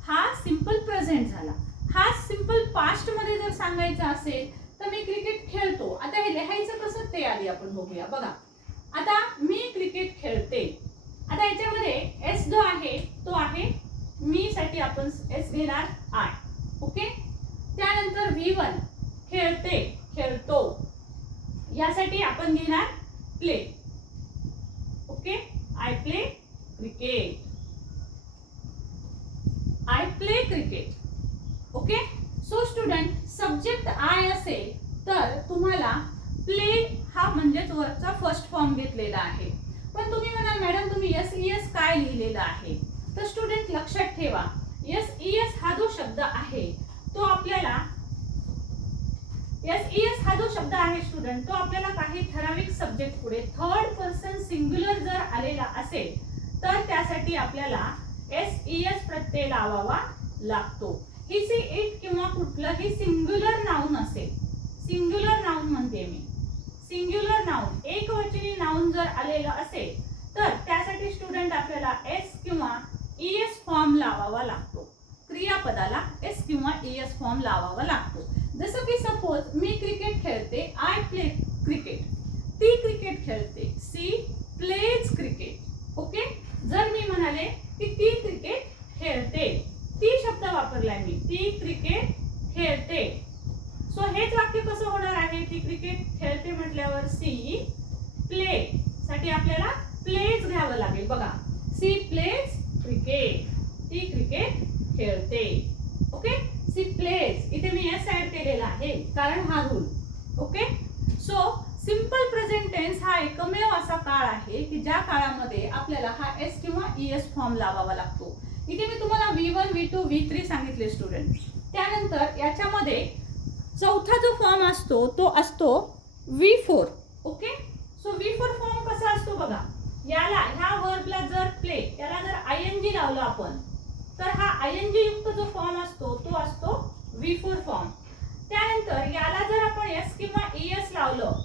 हा सिंपल प्रेझेंट झाला. हा सिंपल पास्ट मध्ये जर सांगायचं असेल तर मी क्रिकेट खेळतो. आता हे लिहायचं कसं ते आधी आपण बघूया. बघा, आता मी क्रिकेट खेळते. आता याच्यामध्ये एस जो आहे तो आहे मी साठी, आपण एस घेणार आय. ओके, त्यानंतर V1 खेळते, खेळतो, यासाठी आपण घेणार play. Okay, I play cricket, I play cricket. Okay, so student, subject I असेल तर तुम्हाला प्ले हा म्हणजेच वरचा फर्स्ट फॉर्म घेतलेला आहे. पण तुम्ही म्हणाल मॅडम तुम्ही SES काय लिहिलेलं आहे. तर स्टुडंट लक्षात ठेवा, SES हा जो शब्द आहे तो आपल्याला स्टुडंट तो आपल्याला काही ठराविक सब्जेक्ट पुढे थर्ड पर्सन सिंग्युलर जर आलेला असेल तर त्यासाठी आपल्याला SES प्रत्यय लावावा लागतो. ही सी इट किंवा कुठलंही सिंग्युलर नाउन असेल, सिंग्युलर नाउन म्हणते मी, सिंग्युलर नाउन एकवचनी नाउन जर आलेलं असेल तर त्यासाठी स्टुडंट आपल्याला S किंवा ES फॉर्म लावावा लागतो. क्रियापदाला S किंवा ES फॉर्म लावावा लागतो. जसं की सपोज मी क्रिकेट खेळते, आय प्ले क्रिकेट. ती क्रिकेट खेळते, सी प्लेज क्रिकेट. ओके, जर मी म्हणाले की ती क्रिकेट खेळते, ती शब्द वापरलाय मी, ती क्रिकेट खेळते. सो हेच वाक्य कसं होणार आहे, ती क्रिकेट खेळते म्हटल्यावर सी प्ले साठी आपल्याला प्लेज घ्यावं लागेल. बघा, सी प्लेज क्रिकेट, ती क्रिकेट खेळते. ओके, सी प्लेज, इथे मी एस ऍड केलेला आहे कारण हा rule. Okay, so simple present tense हा एकमेव असा काळ आहे की ज्या काळामध्ये आपल्याला हा एस किंवा ES फॉर्म लावावा लागतो. इथे मी तुम्हाला V1, V2, V3 सांगितले स्टुडंट. त्यानंतर याच्यामध्ये चौथा जो फॉर्म असतो तो असतो V4. Okay, so V4 form कसा असतो बघा, याला ह्या वर्बला जर प्ले याला जर ING लावलं आपण तर हा ING युक्त जो फॉर्म असतो तो असतो V4 फॉर्म. त्यानंतर याला जर आपण S किंवा ES लावलं,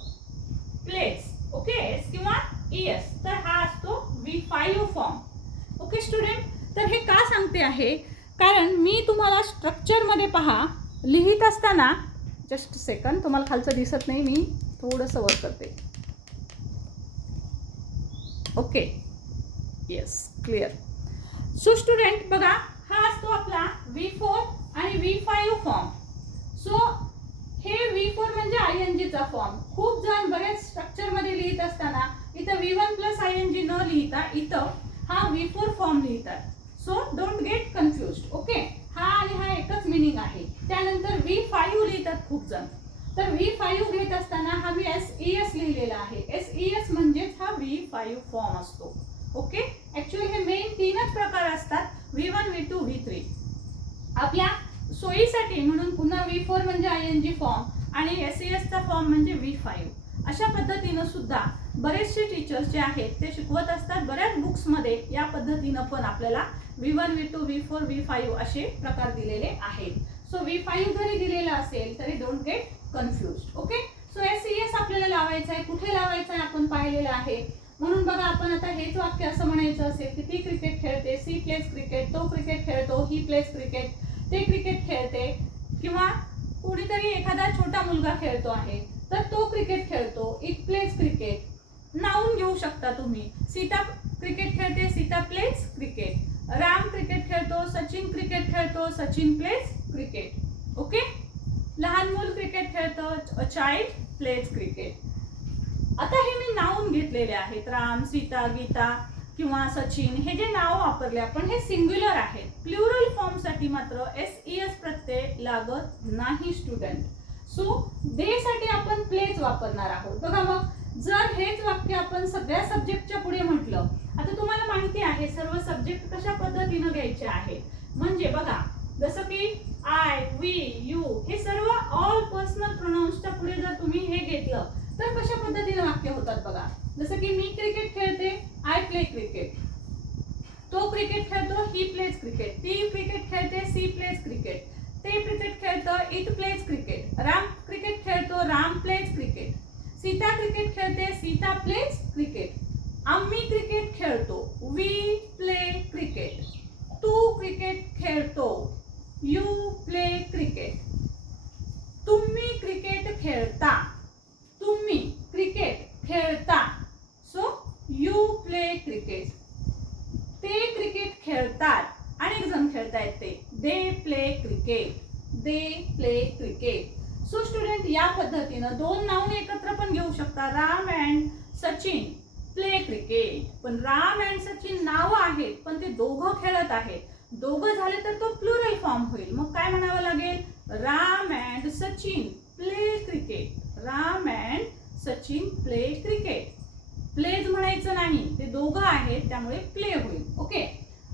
प्लेस, ओके, S किंवा ES, तर हा असतो V5 फॉर्म. ओके स्टुडंट, तर हे का सांगते आहे कारण मी तुम्हाला स्ट्रक्चर मध्ये पहा लिहित असताना, जस्ट सेकंड, तुम्हाला खालचं दिसत नाही, मी थोडंसं वर करते. Okay, yes, clear. So student बघा, हा असतो आपला V4 आणि V5 फॉर्म. सो हे V4 म्हणजे ING चा फॉर्म. खूप जण बरेच स्ट्रक्चर मध्ये लिहित असताना इथं V1 प्लस ING न लिहिता इथं हा V4 फॉर्म लिहितात. So don't get confused. Okay, हा आणि हा एकच मिनिंग आहे. त्यानंतर V5 लिहितात खूप जण, तर V5 घेत असताना हा मी SES लिहिलेला आहे. SES म्हणजेच हा V5 फॉर्म असतो. ओके, ऍक्च्युअली हे मेन तीनच प्रकार असतात, V1, V2, V3. आपल्या सोयीसाठी म्हणून पुन्हा V4 म्हणजे ING फॉर्म आणि SES चा फॉर्म म्हणजे V5. अशा पद्धतीनं सुद्धा बरेचसे टीचर्स जे आहेत ते शिकवत असतात. बऱ्याच बुक्स मध्ये या पद्धतीनं पण आपल्याला V1, V2, V4, V5 असे प्रकार दिलेले आहेत. सो V5 जरी दिलेला असेल तरी don't get confused. Okay, so SES आपल्याला लावायचं आहे, कुठे लावायचं आहे आपण पाहिलेलं आहे. म्हणून बघा, आपण आता हेच वाक्य असं म्हणायचं असेल की ती क्रिकेट खेळते, सी प्लेज क्रिकेट, तो क्रिकेट खेळतो, ही प्लेज क्रिकेट, ते क्रिकेट खेळते. किंवा कोणीतरी एखादा छोटा मुलगा खेळतो आहे तर तो क्रिकेट खेळतो, इट प्लेज क्रिकेट. नाउन घेऊ शकता तुम्ही, सीता क्रिकेट खेळते, Sita plays cricket. Ram cricket खेळतो, सचिन क्रिकेट खेळतो, सचिन प्लेज क्रिकेट. ओके, लहान मूल क्रिकेट खेळतं, अ चाइल्ड प्लेज क्रिकेट. आता हे मी नाऊन घेतलेले आहेत, राम, सीता, गीता किंवा सचिन, हे जे नाव वापरले आपण हे सिंग्युलर आहेत. प्लुरल फॉर्म साठी मात्र एस प्रत्यय लागत नाही स्टुडंट. सो दे साठी आपण प्लेज वापरणार आहोत. बघा मग जर हेच वाक्य आपण सगळ्या सब्जेक्टच्या पुढे म्हटलं, आता तुम्हाला माहिती आहे सर्व सब्जेक्ट कशा पद्धतीने घ्यायचे आहेत. म्हणजे बघा जसं की आय, वी, यू हे सर्व ऑल पर्सनल प्रोनाउन्सच्या पुढे जर तुम्ही हे घेतलं तर कशा पद्धतीने वाक्य होतात बघा. जसं की मी क्रिकेट खेळते, आय प्ले क्रिकेट. तो क्रिकेट खेळतो, ही प्लेज क्रिकेट. ती क्रिकेट खेळते, सी प्लेज क्रिकेट. ते क्रिकेट खेळतं, it plays cricket. Ram cricket खेळतो, Ram plays cricket. Sita cricket खेळते, सीता प्लेज क्रिकेट. आम्ही क्रिकेट खेळतो, वी प्ले क्रिकेट. तू क्रिकेट खेळतो, यू प्ले क्रिकेट. तुम्ही क्रिकेट खेळता, तुम्ही क्रिकेट खेळता. So you play cricket. ते क्रिकेट खेळतात, अनेक जण खेळतायत ते. They play cricket, they play cricket. So student या पद्धतीनं दोन नाउन एकत्र पण घेऊ शकता. Ram and Sachin play cricket. पण राम अँड सचिन नाव आहेत पण ते दोघं खेळत आहेत. दोघं झाले तर तो प्लुरल फॉर्म होईल. मग काय म्हणावं लागेल, Ram and Sachin play cricket. Ram and Sachin play cricket. Plays म्हणायचं नाही, ते दोघं आहेत त्यामुळे प्ले होईल. ओके,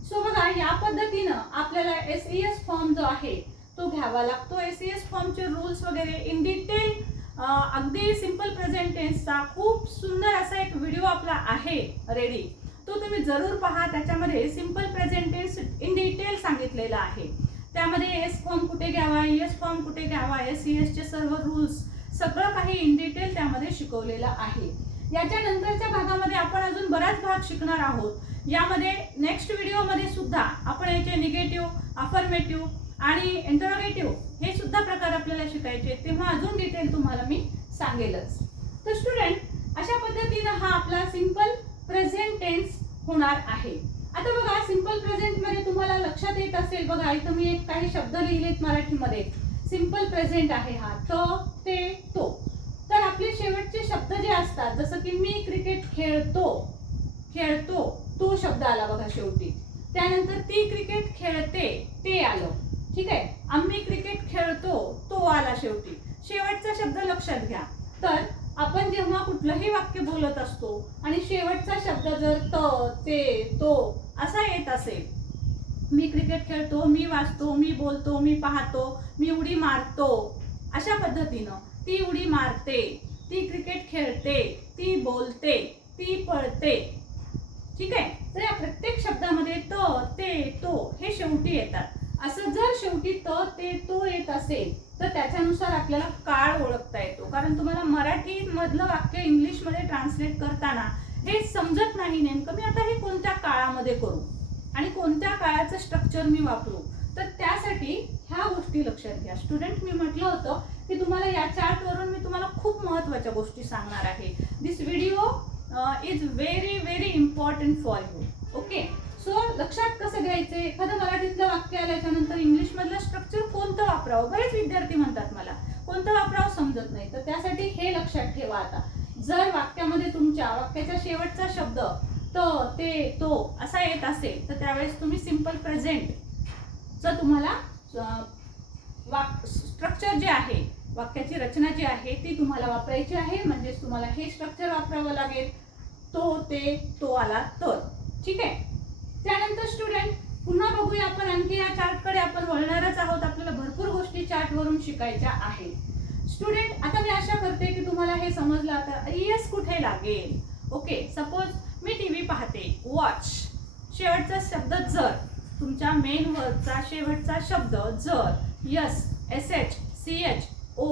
सो बघा या पद्धतीनं आपल्याला एस फॉर्म जो आहे तो घ्यावा लागतो. एस फॉर्मचे रूल्स वगैरे इन डिटेल अगदी सिंपल प्रेझेंट टेन्सचा खूप सुंदर असा एक व्हिडिओ आपला आहे रेडी, तो तुम्ही जरूर पहा. त्याच्यामध्ये simple present tense in detail सांगितलेला आहे. त्यामध्ये एस फॉर्म कुठे घ्यावा, एस फॉर्म कुठे घ्यावा, चे सर्व रूल्स सगळं काही इन डिटेल त्यामध्ये शिकवलेलं आहे. याच्या नंतरच्या भागामध्ये आपण अजून बराच भाग शिकणार आहोत. यामध्ये नेक्स्ट व्हिडिओमध्ये सुद्धा आपण याचे निगेटिव्ह, अफर्मेटिव्ह आणि इंटरोगेटिव्ह हे सुद्धा प्रकार आपल्याला शिकायचे, तेव्हा अजून डिटेल तुम्हाला मी सांगेलच. तर स्टुडंट अशा पद्धतीनं हा आपला सिंपल प्रेझेंट टेन्स होणार आहे. आता बघा सिंपल प्रेझेंट मध्ये तुम्हाला लक्षात येत असेल, बघा इथं मी एक काही शब्द लिहिलेत मराठीमध्ये. सिंपल प्रेझेंट आहे हा, त, ते, तो. तर आपले शेवटचे शब्द जे असतात, जसं की मी क्रिकेट खेळतो, खेळतो तो शब्द आला बघा शेवटी. त्यानंतर ती क्रिकेट खेळते ते आलं, ठीक आहे. आम्ही क्रिकेट खेळतो तो आला शेवटी. शेवटचा शब्द लक्षात घ्या. तर आपण जेव्हा कुठलंही वाक्य बोलत असतो आणि शेवटचा शब्द जर त, ते, तो असा येत असेल, मी क्रिकेट खेळतो, मी वाचतो, मी बोलतो, मी पाहतो, मी उडी मारतो, अशा पद्धतीनं ती उडी मारते, ती क्रिकेट खेळते, ती बोलते, ती पळते, ठीक आहे. तर या प्रत्येक शब्दामध्ये त, ते, तो हे शेवटी येतात. असं जर शेवटी त, ते, तो येत असेल तर त्याच्यानुसार आपल्याला काळ ओळखता येतो. कारण तुम्हाला मराठी मधलं वाक्य इंग्लिश मध्ये ट्रान्सलेट करताना हे समजत नाही नेमकं मी आता हे कोणत्या काळामध्ये करू आणि कोणत्या काळाचं स्ट्रक्चर मी वापरू. तर त्यासाठी ह्या गोष्टी लक्षात घ्या. स्टुडंट मी म्हटलं होतं की तुम्हाला या चार्टवरून मी तुम्हाला खूप महत्त्वाच्या गोष्टी सांगणार आहे. This video is very very important for you. Okay, so लक्षात कसं घ्यायचं, एखादं मराठीतलं वाक्य आल्याच्या नंतर इंग्लिश मधलं स्ट्रक्चर कोणतं वापरावं. बरेच विद्यार्थी म्हणतात मला कोणतं वापरावं समजत नाही, तर त्यासाठी हे लक्षात ठेवा. आता जर वाक्यामध्ये तुमच्या वाक्याचा शेवटचा शब्द त, ते, तो असा येत असेल तर त्यावेळेस तुम्ही सिंपल प्रेझेंट जर तुम्हाला स्ट्रक्चर जे आहे, वाक्याची रचना जी आहे ती तुम्हाला वापरायची आहे. म्हणजेच तुम्हाला हे स्ट्रक्चर वापरावं लागेल. तो, ते, तो आला तर, ठीक आहे. त्यानंतर स्टुडंट पुन्हा बघूया आपण आणखी या चार्टकडे आपण वळणारच आहोत. आपल्याला भरपूर गोष्टी चार्टवरून शिकायच्या आहेत. स्टुडंट आता मी आशा करते की तुम्हाला हे समजलं. आता एस कुठे लागेल. ओके, सपोज मी टीव्ही पाहते, वॉच, शेवटचा शब्द जर, तुमच्या मेन वर्डचा शेवटचा शब्द जर yes, SH, CH, O,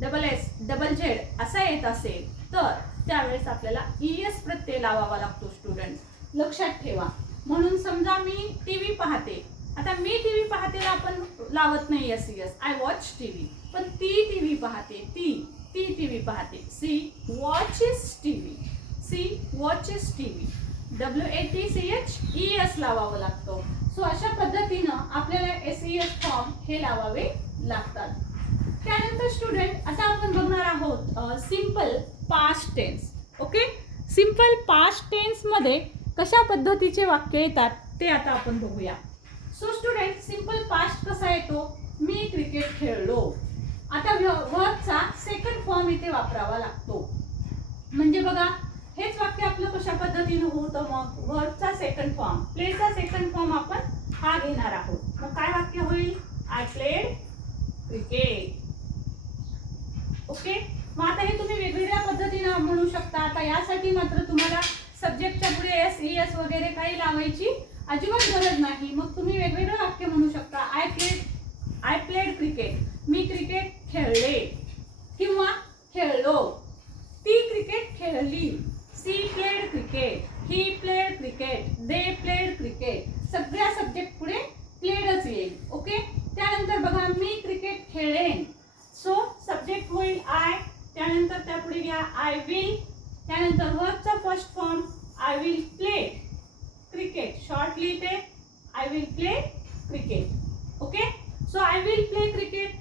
double S, double Z असा येत असेल तर त्यावेळेस आपल्याला ES प्रत्यय लावावा लागतो. स्टुडंट लक्षात ठेवा. म्हणून समजा मी टीव्ही पाहते, आता मी टीव्ही पाहतेला आपण लावत नाही SES, आय वॉच टीव्ही. पण ती टीव्ही पाहते, ती टीव्ही पाहते, she watches TV, she watches TV. WATCH ES लावावं लागतं. सो अशा पद्धतीनं आपल्याला SES फॉर्म हे लावावे लागतात. त्यानंतर स्टुडंट आता आपण बघणार आहोत simple past tense. Okay, simple past tense मध्ये कशा पद्धतीचे वाक्य येतात ते आता आपण बघूया. सो स्टुडंट सिंपल पास्ट कसा येतो, मी क्रिकेट खेळलो. आता वर्बचा सेकंड फॉर्म इथे वापरावा लागतो. म्हणजे बघा हेच वाक्य आपलं कशा पद्धतीने होतं, मग वर्बचा सेकंड फॉर्म, प्लेचा सेकंड फॉर्म आपण हा घेणार आहोत. मग काय वाक्य होईल, आय प्लेड क्रिकेट. ओके, मग आता हे तुम्ही वेगवेगळ्या पद्धतीने म्हणू शकता. आता यासाठी मात्र तुम्हाला सब्जेक्टच्या पुढे SES वगैरे काही लावायची अजिबात गरज नाही. मग तुम्ही वेगवेगळं वाक्य म्हणू शकता. आय प्लेड क्रिकेट, मी क्रिकेट खेळले किंवा खेळलो. ती क्रिकेट खेळली. She played cricket, he played cricket, they played cricket. सगळ्या सब्जेक्ट पुढे प्लेडच येईल. ओके, त्यानंतर बघा मी क्रिकेट खेळेन. सो सब्जेक्ट होईल आय, त्यानंतर त्यापुढे घ्या आय विल, त्यानंतर वर्बचा first form I will play cricket. Short लिहिते I will play cricket. Okay, so I will play cricket.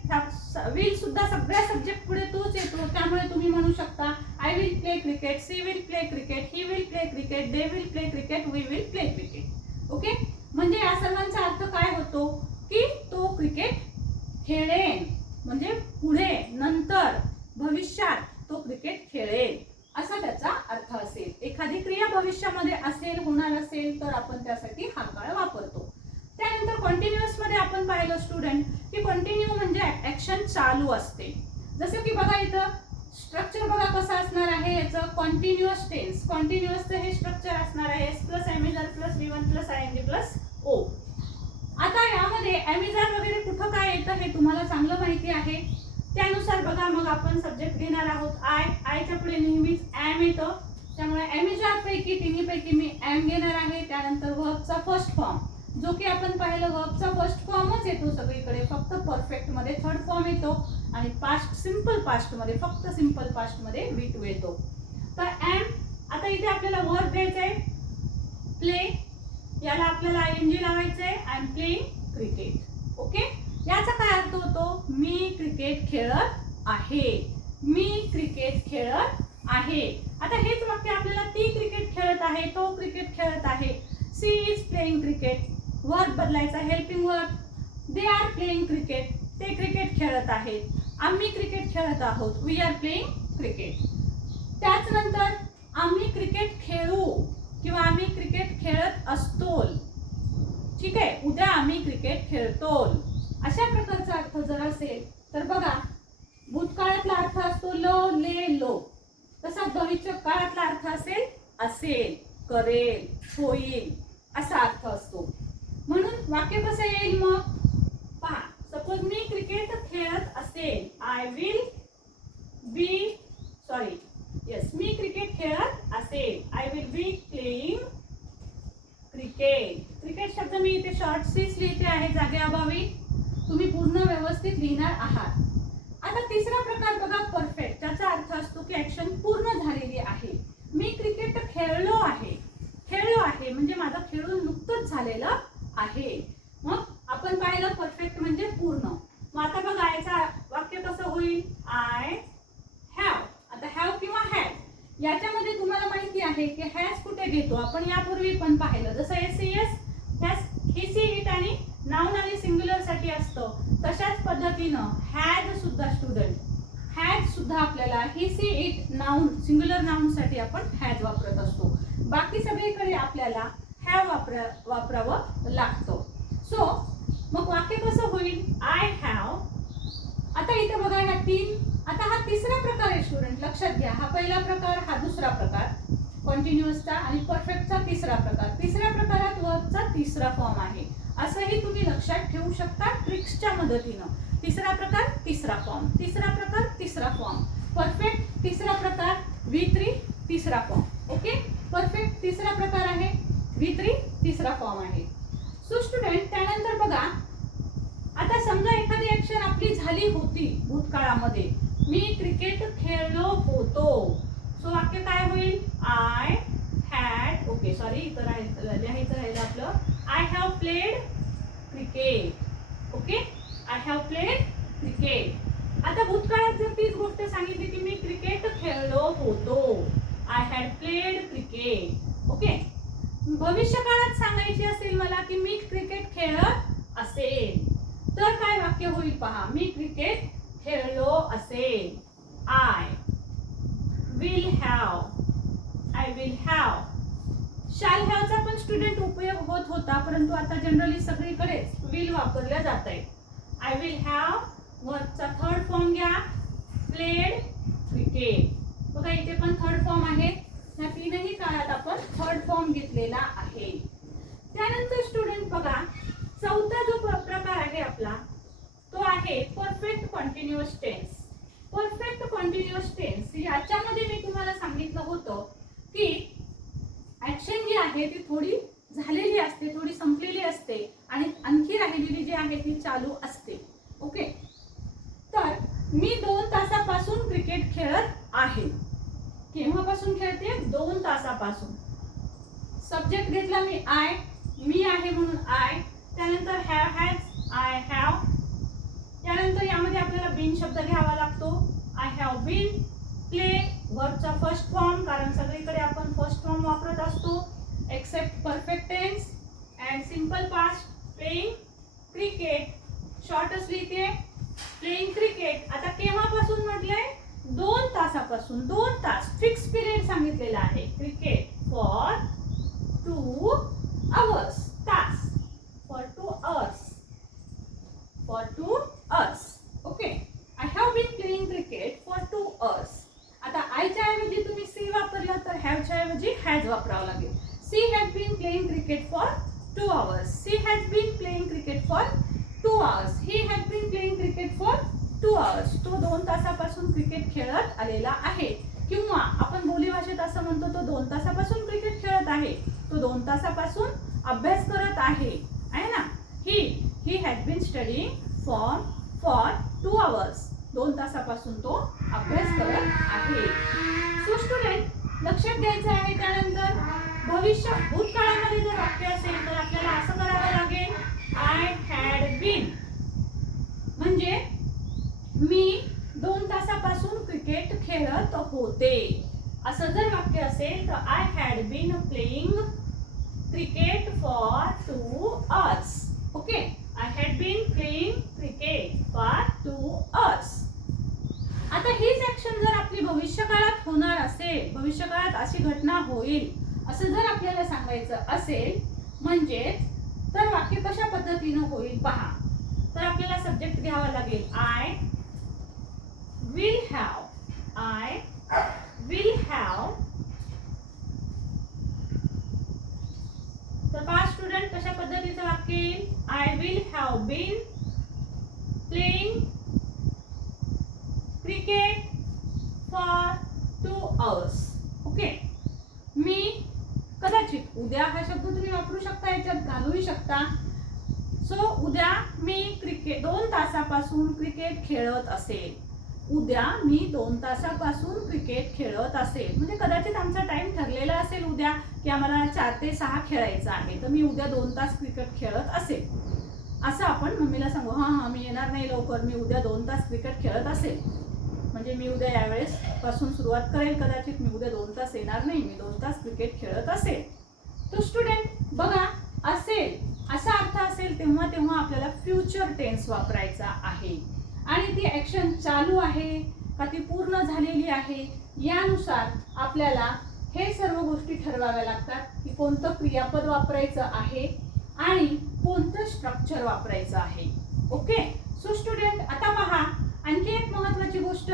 Will सुद्धा सगळ्या सब्जेक्ट पुढे तोच येतो, त्यामुळे तुम्ही म्हणू शकता I will play cricket, she will play cricket, he will play cricket, they will play cricket, we will play cricket. Okay, म्हणजे या सर्वांचा अर्थ काय होतो की तो क्रिकेट खेळेल, म्हणजे पुढे नंतर भविष्यात तो क्रिकेट खेळेल असा त्याचा अर्थ असेल. एखादी क्रिया भविष्यामध्ये असेल, होणार असेल तर आपण त्यासाठी हा काळ वापरतो. त्यानंतर कंटिन्युअस मध्ये आपण पाहिलं स्टुडंट की कंटिन्यू म्हणजे ऍक्शन चालू असते. जसं की बघा इथं स्ट्रक्चर बघा कसं असणार आहे याचं, कंटिन्युअस टेन्स. कंटिन्युअसचं हे स्ट्रक्चर असणार आहे S plus am is are plus V1 plus ING plus O. आता यामध्ये एमिझर वगैरे कुठं काय येतं हे तुम्हाला चांगलं माहिती आहे. त्यानुसार बघा मग आपण सब्जेक्ट घेणार आहोत आयच्या पुढे नेहमीच एम येतं, त्यामुळे एमिझर पैकी तिन्हीपैकी मी एम घेणार आहे. त्यानंतर वर्बचा फर्स्ट फॉर्म जो की आपण पाहिलं वर्बचा फर्स्ट फॉर्मच येतो सगळीकडे, फक्त परफेक्ट मध्ये थर्ड फॉर्म येतो आणि पास्ट सिंपल पास्ट मध्ये फक्त सिंपल पास्ट मध्ये V2 येतो. तर एम, आता इथे आपल्याला वर्ब द्यायचा आहे प्ले, याला आपल्याला ING लावायचं आहे, I am playing cricket. Okay, याचा काय अर्थ होतो, मी क्रिकेट खेळत आहे, मी क्रिकेट खेळत आहे. आता हेच वाक्य आपल्याला ती क्रिकेट खेळत आहे, तो क्रिकेट खेळत आहे. She is playing cricket, verb बदलायचा helping verb. They are playing cricket, ते क्रिकेट खेळत आहेत. आम्ही क्रिकेट खेळत आहोत, वी आर प्लेइंग क्रिकेट. त्याच नंतर आम्ही क्रिकेट खेळू किंवा आम्ही क्रिकेट खेळत असतो. ठीक आहे, उद्या आम्ही क्रिकेट खेळतो. अशा प्रकारचा अर्थ जर असेल तर बघा भूतकाळातला अर्थ असतो लो ले लो, तसा भविष्य काळातला अर्थ असेल असेल, करेल, होईल असा अर्थ असतो. म्हणून वाक्य कसं येईल मग पहा, सपोज मी क्रिकेट खेळत असेल, I will B me cricket खेळत असेल, I will be playing cricket. Cricket शब्द मी इथे शॉर्ट सीच लिहिते आहे जागेअभावी, तुम्ही पूर्ण व्यवस्थित लिहिणार आहात. आता तिसरा प्रकार बघा परफेक्ट, त्याचा अर्थ असतो की ऍक्शन पूर्ण झालेली आहे. मी क्रिकेट खेळलो आहे म्हणजे माझं खेळून नुकतंच झालेलं आहे. मग आपण पाहिलं परफेक्ट म्हणजे पूर्ण. मग आता बघा याचा वाक्य कसं होईल, आय हॅव. आता हॅव किंवा हॅड याच्यामध्ये तुम्हाला माहिती आहे की हॅज कुठे घेतो आपण, यापूर्वी पण पाहिलं जसं SES ही सी इट आणि नाउन आणि सिंग्युलर साठी असतं, तशाच पद्धतीनं हॅज सुद्धा स्टुडंट हॅज सुद्धा आपल्याला he she it noun singular noun साठी आपण हॅज वापरत असतो. बाकी सगळीकडे आपल्याला हॅव वापरावं लागतं. सो मग वाक्य कसं होईल, आय हॅव. आता इथे बघा ह्या तीन, आता हा तिसरा प्रकार आहे स्टुडंट, लक्षात घ्या. हा पहिला प्रकार, हा दुसरा प्रकार कंटिन्युअसचा आणि परफेक्टचा तिसरा प्रकार. तिसऱ्या प्रकारात वर्बचा तिसरा फॉर्म आहे, असंही तुम्ही लक्षात ठेवू शकता ट्रिक्सच्या मदतीनं. तिसरा प्रकार तिसरा फॉर्म, तिसरा प्रकार तिसरा फॉर्म, परफेक्ट तिसरा प्रकार, V3 तिसरा फॉर्म. ओके, परफेक्ट तिसरा प्रकार आहे, V3 तिसरा फॉर्म आहे. सो स्टुडंट त्यानंतर बघा आता समजा एखादी ऍक्शन आपली झाली होती भूतकाळामध्ये, मी क्रिकेट खेळलो होतो. सो वाक्य काय होईल, आय हॅड, ओके सॉरी इथं लिहायचं राहिलं आपलं, I have played cricket. Okay, I have played cricket. आता भूतकाळात जर तीच गोष्ट सांगितली की मी क्रिकेट खेळलो होतो, I had played cricket. Okay, भविष्य काळात सांगायची असेल मला की मी क्रिकेट खेळत असेल, तर काय वाक्य होईल पहा. मी क्रिकेट खेळलो असेल. I will have, I will have. Shall हॅवचा पण स्टुडंट उपयोग होत होता, परंतु आता जनरली सगळीकडेच विल वापरल्या जात आहे. आय विल हॅव वर्बचा थर्ड फॉर्म घ्या, प्लेड क्रिकेट. बघा इथे पण थर्ड फॉर्म आहे. या तीनही काळात आपण थर्ड फॉर्म घेतलेला आहे. त्यानंतर स्टुडंट बघा चौथा जो प्रकार आहे आपला तो आहे perfect continuous tense. Perfect continuous tense याच्यामध्ये मी तुम्हाला सांगितलं होतं की ऍक्शन जी आहे ती थोडी झालेली असते, थोडी संपलेली असते आणि आणखी राहिलेली जी आहे ती चालू असते. ओके, तर मी 2 तासापासून क्रिकेट खेळत आहे. केव्हापासून खेळते? 2 तासापासून. सब्जेक्ट घेतला मी आय, मी आहे म्हणून आय. त्यानंतर हॅव हॅज, आय हॅव. त्यानंतर यामध्ये आपल्याला बीन शब्द घ्यावा लागतो. I have been. प्ले वर्बचा फर्स्ट फॉर्म, कारण सगळीकडे आपण फर्स्ट फॉर्म वापरत असतो except perfect tense and simple past. Playing cricket, शॉर्टच लिहिते प्लेइंग क्रिकेट. आता केव्हापासून म्हटलंय? 2 तासापासून. 2 तास फिक्स पिरियड सांगितलेला आहे. Cricket for 2 hours. तास for 2 hours. For 2 hours. Okay, I have been playing cricket for 2 hours. आता आयच्या ऐवजी तुम्ही सी वापरला तर हॅवच्या ऐवजी हॅज वापरावं लागेल. She has been playing cricket for 2 hours. She has been playing cricket for 2 hours. He has been playing cricket for 2 hours. तो 2 तासापासून क्रिकेट खेळत आलेला आहे. किंवा आपण बोलीभाषेत असं म्हणतो तो 2 तासापासून क्रिकेट खेळत आहे, तो 2 तासापासून अभ्यास करत आहे ना. He has been studying for 2 hours. 2 तासापासून तो अभ्यास करत आहे. सो स्टुडंट लक्षात घ्यायचं आहे. त्यानंतर भविष्य भूतकाळामध्ये जर वाक्य असेल तर आपल्याला असं करावं लागेल, आय हॅड बीन. म्हणजे मी 2 तासापासून क्रिकेट खेळत होते. असं जर वाक्य असेल तर I had been playing cricket for 2 hours. Okay, I had been playing cricket for 2 hours. आता हीच ऍक्शन जर आपली भविष्यकाळात होणार असेल, भविष्यकाळात अशी घटना होईल असं जर आपल्याला सांगायचं असेल म्हणजे तर वाक्य कशा पद्धतीनं होईल पहा. तर आपल्याला सब्जेक्ट घ्यावा लागेल I will have. I will have. तर पहा स्टुडंट कशा पद्धतीचं वाक्य येईल. I will have been playing cricket for 2 hours. Okay, मी कदाचित उद्या हा शब्द तुम्ही वापरू शकता, याच्यात घालूही शकता. सो उद्या मी 2 तासापासून क्रिकेट खेळत असेल. उद्या मी 2 तासापासून क्रिकेट खेळत असेल. म्हणजे कदाचित आमचा टाइम ठरलेला असेल उद्या की आम्हाला 4 ते 6 खेळायचं आहे, तर मी उद्या 2 तास क्रिकेट खेळत असेल. असं आपण मम्मीला सांगू, हां मी येणार नाही लवकर, मी उद्या 2 तास क्रिकेट खेळत असेल. म्हणजे मी उद्या यावेळेस पासून सुरुवात करेल, कदाचित मी उद्या 2 तास येणार नाही, मी 2 तास क्रिकेट खेळत असेल. तो स्टुडंट बघा असेल असा अर्थ असेल तेव्हा आपल्याला फ्युचर टेन्स वापरायचा आहे. आणि ती ऍक्शन चालू आहे का ती पूर्ण झालेली आहे यानुसार आपल्याला हे सर्व गोष्टी ठरवाव्या लागतात की कोणतं क्रियापद वापरायचं आहे आणि कोणतं स्ट्रक्चर वापरायचं आहे. ओके, सो स्टुडंट आता पहा आणखी एक महत्त्वाची गोष्ट.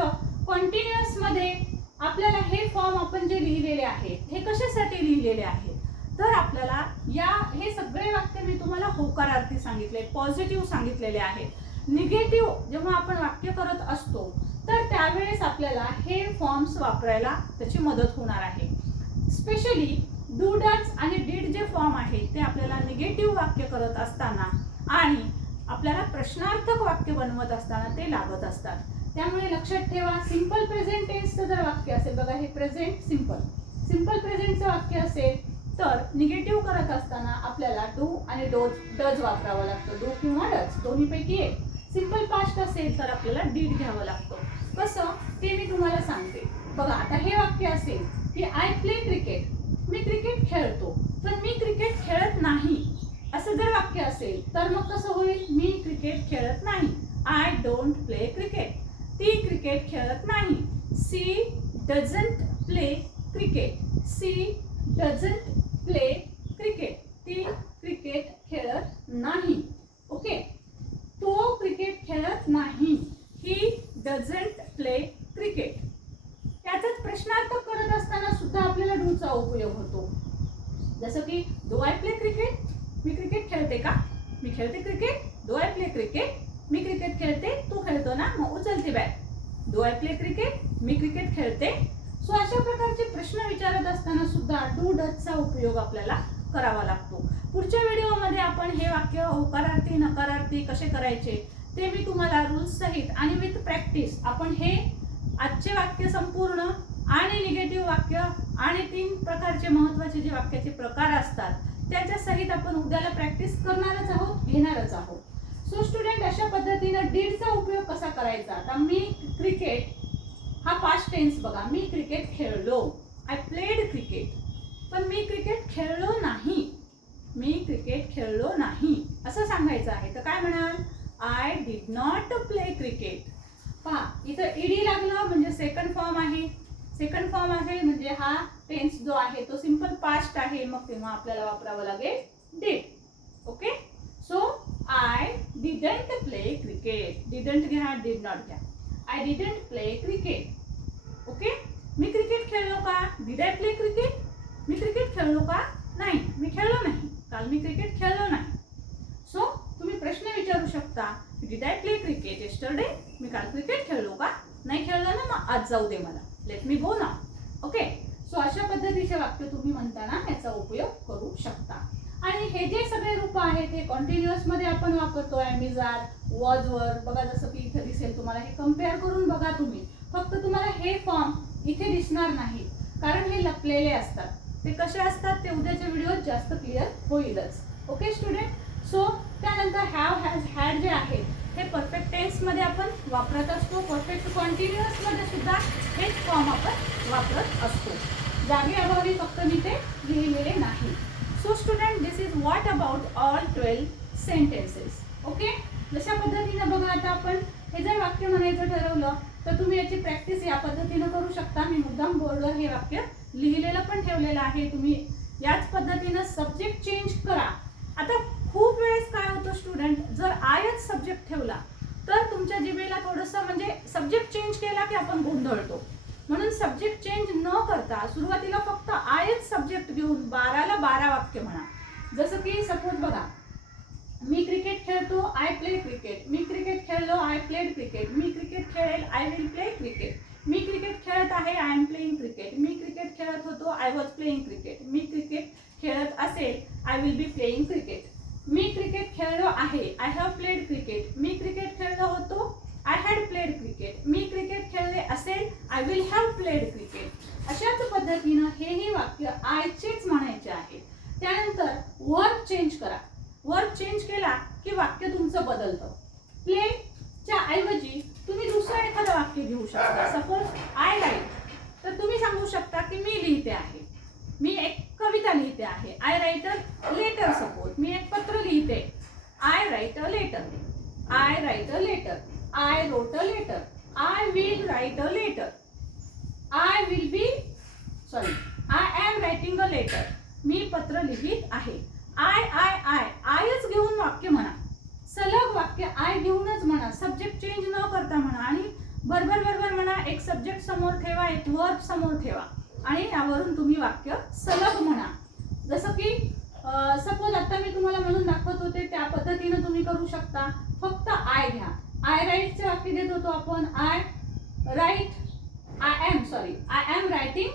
कॉन्टिन्युअस मध्ये आपल्याला हे फॉर्म आपण जे लिहिलेले आहेत हे कशासाठी लिहिलेले आहेत तर आपल्याला हे सगळे वाक्य मी तुम्हाला होकारार्थी सांगितले, पॉझिटिव्ह सांगितलेले आहेत. निगेटिव्ह जेव्हा आपण वाक्य करत असतो तर त्यावेळेस आपल्याला हे फॉर्म्स वापरायला त्याची मदत होणार आहे. स्पेशली डू डज आणि डिड जे फॉर्म आहेत ते आपल्याला निगेटिव्ह वाक्य करत असताना आणि आपल्याला प्रश्नार्थक वाक्य बनवत असताना ते लागत असतात. त्यामुळे लक्षात ठेवा, सिंपल प्रेझेंट टेन्सचं जर वाक्य असेल, बघा हे प्रेझेंट सिंपल प्रेझेंटचं वाक्य असेल तर निगेटिव्ह करत असताना आपल्याला डू आणि डज वापरावा लागतो. डू किंवा डज दोन्हीपैकी एक. सिंपल पास्ट असेल तर आपल्याला डीड घ्यावं लागतं. कसं ते मी तुम्हाला सांगते. बघा आता हे वाक्य असेल की आय प्ले क्रिकेट, मी क्रिकेट खेळतो, पण मी क्रिकेट खेळत नाही असं जर वाक्य असेल तर मग कसं होईल? मी क्रिकेट खेळत नाही. आय डोंट प्ले क्रिकेट, ती क्रिकेट खेळत नाही. She doesn't play cricket, she doesn't play cricket, ती क्रिकेट खेळत नाही. ओके, तो क्रिकेट खेळत नाही. He doesn't play cricket. त्याचाच प्रश्नार्थ करत असताना सुद्धा आपल्याला डूचा उपयोग होतो. जसं की डू आय प्ले क्रिकेट, मी क्रिकेट खेळते का? मी खेळते cricket. Do I play cricket, मी क्रिकेट खेळते, तू खेळतो ना, मग उचलते bat. Do I play cricket, मी क्रिकेट खेळते. सो अशा प्रकारचे प्रश्न विचारत असताना सुद्धा डू डजचा उपयोग आपल्याला करावा लागतो. पुढच्या व्हिडिओमध्ये आपण हे वाक्य होकारार्थी नकारार्थी कसे करायचे ते मी तुम्हाला रूल्स सहित आणि विथ प्रॅक्टिस आपण हे आजचे वाक्य संपूर्ण आणि निगेटिव्ह वाक्य आणि 3 प्रकारचे महत्त्वाचे जे वाक्याचे प्रकार असतात त्याच्या सहित आपण उद्याला प्रॅक्टिस करणारच आहोत, घेणारच आहोत. सो स्टुडंट, अशा पद्धतीनं डीडचा उपयोग कसा करायचा? आता मी क्रिकेट हा पास्ट टेन्स बघा. मी क्रिकेट खेळलो, आय प्लेड क्रिकेट, पण मी क्रिकेट खेळलो नाही. मी क्रिकेट खेळलो नाही असं सांगायचं आहे. तर काय म्हणाल? I did not play cricket. पहा इथं ईडी लागलं म्हणजे सेकंड फॉर्म आहे. सेकंड फॉर्म आहे म्हणजे हा टेन्स जो आहे तो सिंपल पास्ट आहे, मग तेव्हा आपल्याला वापरावं लागेल did. Okay, so I didn't play cricket. Didn't घ्या, डिड नॉट घ्या. I didn't play cricket. Okay, me cricket खेळलो का? डिड आय प्ले क्रिकेट, मी क्रिकेट खेळलो का? नाही, मी खेळलो नाही. काल मी क्रिकेट खेळलो नाही. सो तुम्ही प्रश्न विचारू शकता, did I play cricket yesterday, मी काल क्रिकेट खेळलो का? नाही खेळलो ना, मग आज जाऊ दे मला, let me go now. Okay, so अशा पद्धतीचे वाक्य तुम्ही म्हणताना याचा उपयोग करू शकता. आणि हे जे सगळे रूप आहेत हे कॉन्टिन्युअस मध्ये आपण वापरतोय. ॲज आर, वॉज वर बघा, जसं की इथे दिसेल तुम्हाला. हे कम्पेअर करून बघा तुम्ही. फक्त तुम्हाला हे फॉर्म इथे दिसणार नाही कारण हे लपलेले असतात. ते कसे असतात ते उद्याच्या व्हिडिओत जास्त क्लिअर होईलच. ओके स्टुडंट, सो त्यानंतर हॅव, हॅज, हॅड जे आहेत हे परफेक्ट टेन्स मध्ये आपण वापरत असतो. परफेक्ट कॉन्टिन्युअस मध्ये सुद्धा हेच फॉर्म आपण वापरत असतो. जागे अभावी फक्त मी ते लिहिलेले नाही. So student, this is what about all 12 sentences. Okay, जशा पद्धतीने बघा आता आपण हे जर वाक्य म्हणायचं ठरवलं तर तुम्ही याची प्रॅक्टिस या पद्धतीने करू शकता. मी मुद्दाम बोर्डवर हे वाक्य लिहिलेलं पण ठेवलेलं आहे. तुम्ही याच पद्धतीनं सब्जेक्ट चेंज करा. आता खूप वेळेस काय होतं स्टुडंट, जर आयच सब्जेक्ट ठेवला तर तुमच्या जिभेला थोडंसं म्हणजे सब्जेक्ट चेंज केला की आपण गोंधळतो. म्हणून सब्जेक्ट चेंज न करता सुरुवातीला फक्त आयच सब्जेक्ट घेऊन 12ला 12 वाक्य म्हणा. जसं की सपोज बघा, मी क्रिकेट खेळतो, आय प्ले क्रिकेट. मी क्रिकेट खेळलो, आय प्लेड क्रिकेट. मी क्रिकेट खेळेल, आय विल प्ले क्रिकेट. मी क्रिकेट खेळत आहे, आय एम प्लेइंग क्रिकेट. मी क्रिकेट खेळत होतो, आय वॉज प्लेइंग क्रिकेट. मी क्रिकेट खेळत असेल, I will be playing cricket. मी क्रिकेट खेळलो आहे, आय हॅव प्लेड क्रिकेट. मी क्रिकेट खेळलो होतो, आय हॅड प्लेड क्रिकेट. मी क्रिकेट खेळले असेल, I will have played cricket. अशाच पद्धतीनं हेही वाक्य आयचेच म्हणायचे आहे. त्यानंतर वर्ब चेंज करा. वर्ब चेंज केला की वाक्य तुमचं बदलतं. प्लेच्या ऐवजी तुम्ही दुसरं एखादं वाक्य घेऊ शकता. सपोज आय राईट, तर तुम्ही सांगू शकता की मी लिहिते आहे, मी एक कविता लिहिते आहे. I write a letter. Suppose मी एक पत्र लिहिते. I write a letter. I write a letter. I wrote a letter. I will write a letter. I will be I am writing a letter. मी पत्र लिहित आहे. आयच घेऊन वाक्य म्हणा. सलग वाक्य आय घेऊनच म्हणा. सब्जेक्ट चेंज न करता म्हणा आणि बरोबर म्हणा. एक सब्जेक्ट समोर ठेवा, एक वर्ब समोर ठेवा आणि यावरून तुम्ही वाक्य सलग म्हणा. जसं की सपोज आता मी तुम्हाला म्हणून दाखवत होते त्या पद्धतीनं तुम्ही करू शकता. फक्त आय घ्या. आय राईटचे वाक्य घेत होतो आपण. I am writing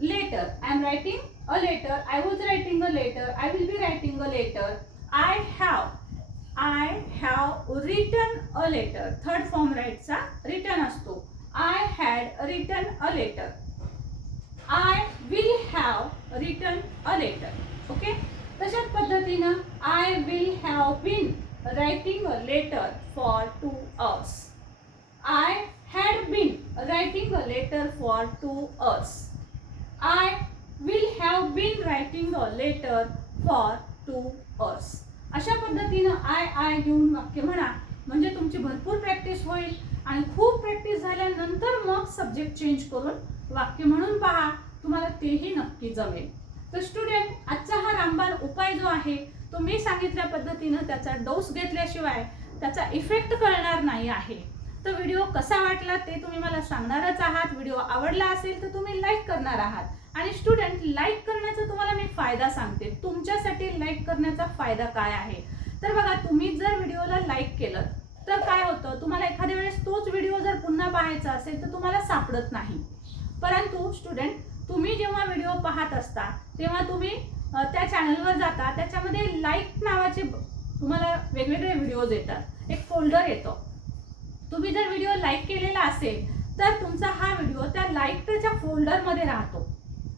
letter. I am writing a letter. I was writing a letter. I will be writing a letter. I have written a letter. Third form राईटचा रिटन असतो. I had written a letter. I will have written a letter. Okay, तशाच पद्धतीनं I will have been writing a letter for 2 hours. I had been writing a letter for 2 hours. I will have been writing a letter for 2 hours. अशा पद्धतीनं I घेऊन वाक्य म्हणा, म्हणजे तुमची भरपूर प्रॅक्टिस होईल आणि खूप प्रॅक्टिस झाल्यानंतर मग सब्जेक्ट चेंज करून वाक्य म्हणून पहा, तुम्हाला तेही नक्की जमेल. तर स्टुडंट, आजचा हा रामबाण उपाय जो आहे तो मी सांगितल्या पद्धतीनं त्याचा डोस घेतल्याशिवाय त्याचा इफेक्ट कळणार नाही आहे. तर व्हिडिओ कसा वाटला ते तुम्ही मला सांगणारच आहात. व्हिडिओ आवडला असेल तर तुम्ही लाईक करणार आहात. आणि स्टुडंट, लाईक करण्याचा तुम्हाला मी फायदा सांगते. तुमच्यासाठी लाईक करण्याचा फायदा काय आहे तर बघा, तुम्ही जर व्हिडिओला लाईक केलं तर काय होतं, तुम्हाला एखाद्या वेळेस तोच व्हिडिओ जर पुन्हा पाहायचा असेल तर तुम्हाला सापडत नाही. परंतु स्टुडंट, तुम्ही जेव्हा व्हिडिओ पाहत असता तेव्हा तुम्ही त्या चॅनलवर जाता, त्याच्यामध्ये लाईक नावाचे तुम्हाला वेगवेगळे व्हिडिओज येतात, एक फोल्डर येतो. तुम्ही जर व्हिडिओ लाईक केलेला असेल तर तुमचा हा व्हिडिओ त्या लाईकच्या फोल्डरमध्ये राहतो.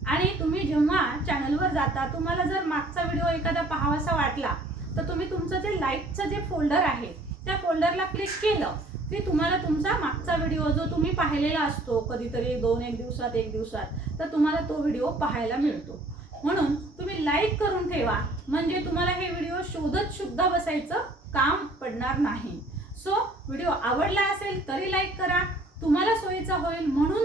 आणि तुम्ही जेव्हा चॅनलवर जाता, तुम्हाला जर मागचा व्हिडिओ एखादा पाहावासा वाटला तर तुम्ही तुमचं जे लाईकचं जे फोल्डर आहे त्या फोल्डरला क्लिक केलं की तुम्हाला तुमचा मागचा व्हिडिओ जो तुम्ही पाहिलेला असतो कधीतरी 1 दिवसात तर तुम्हाला तो व्हिडिओ पाहायला मिळतो. म्हणून तुम्ही लाईक करून ठेवा, म्हणजे तुम्हाला हे व्हिडिओ शोधत सुद्धा बसायचं काम पडणार नाही. सो व्हिडिओ आवडला असेल तरी लाईक करा, तुम्हाला सोयीचा होईल म्हणून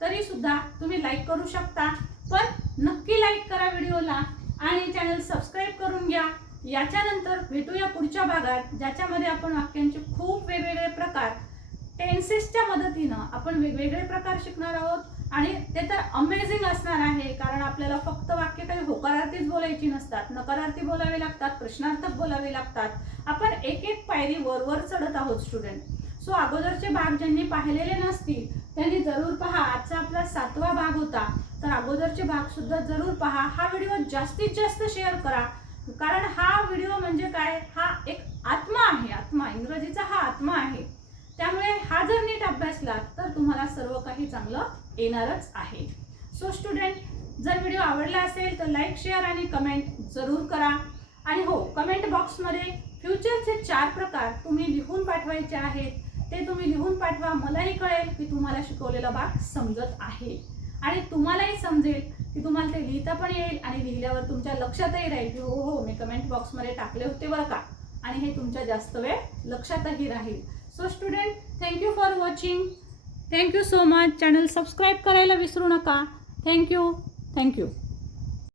तरी सुद्धा तुम्ही लाईक करू शकता. पण नक्की लाईक करा व्हिडिओला आणि चॅनल सबस्क्राईब करून घ्या. याच्यानंतर भेटूया पुढच्या भागात, ज्याच्यामध्ये आपण वाक्यांचे खूप वेगवेगळे प्रकार टेन्सेसच्या मदतीनं आपण वेगवेगळे प्रकार शिकणार आहोत. आणि ते तर अमेझिंग असणार आहे, कारण आपल्याला फक्त वाक्य काही होकारार्थीच बोलायची नसतात, नकारार्थी बोलावे लागतात, प्रश्नार्थक बोलावे लागतात. आपण एक एक पायरी वर चढत आहोत स्टुडंट. सो अगोदरचे भाग ज्यांनी पाहिलेले नसतील त्यांनी जरूर पहा. आजचा आपला 7वा भाग होता, तर अगोदरचे भाग सुद्धा जरूर पहा. हा व्हिडिओ जास्तीत जास्त शेअर करा, कारण हा व्हिडिओ म्हणजे काय, हा एक आत्मा आहे. आत्मा, इंग्रजीचा हा आत्मा आहे. त्यामुळे हा जर नीट अभ्यासला तर तुम्हाला सर्व काही चांगलं येणारच आहे. सो स्टुडंट, जर व्हिडिओ आवडला असेल तर लाईक, शेअर आणि कमेंट जरूर करा. आणि हो, कमेंट बॉक्समध्ये फ्युचरचे 4 प्रकार तुम्ही लिहून पाठवायचे आहेत, ते तुम्ही लिहून पाठवा. मलाही कळेल की तुम्हाला शिकवलेला भाग समजत आहे आणि तुम्हालाही समजेल की तुम्हाला ते लिहिता पण येईल आणि लिहिल्यावर तुमच्या लक्षातही राहील की हो मी कमेंट बॉक्समध्ये टाकले होते बरं का, आणि हे तुमच्या जास्त वेळ लक्षातही राहील. So student, thank you for watching. Thank you so much. Channel subscribe करायला विसरू नका. थँक्यू.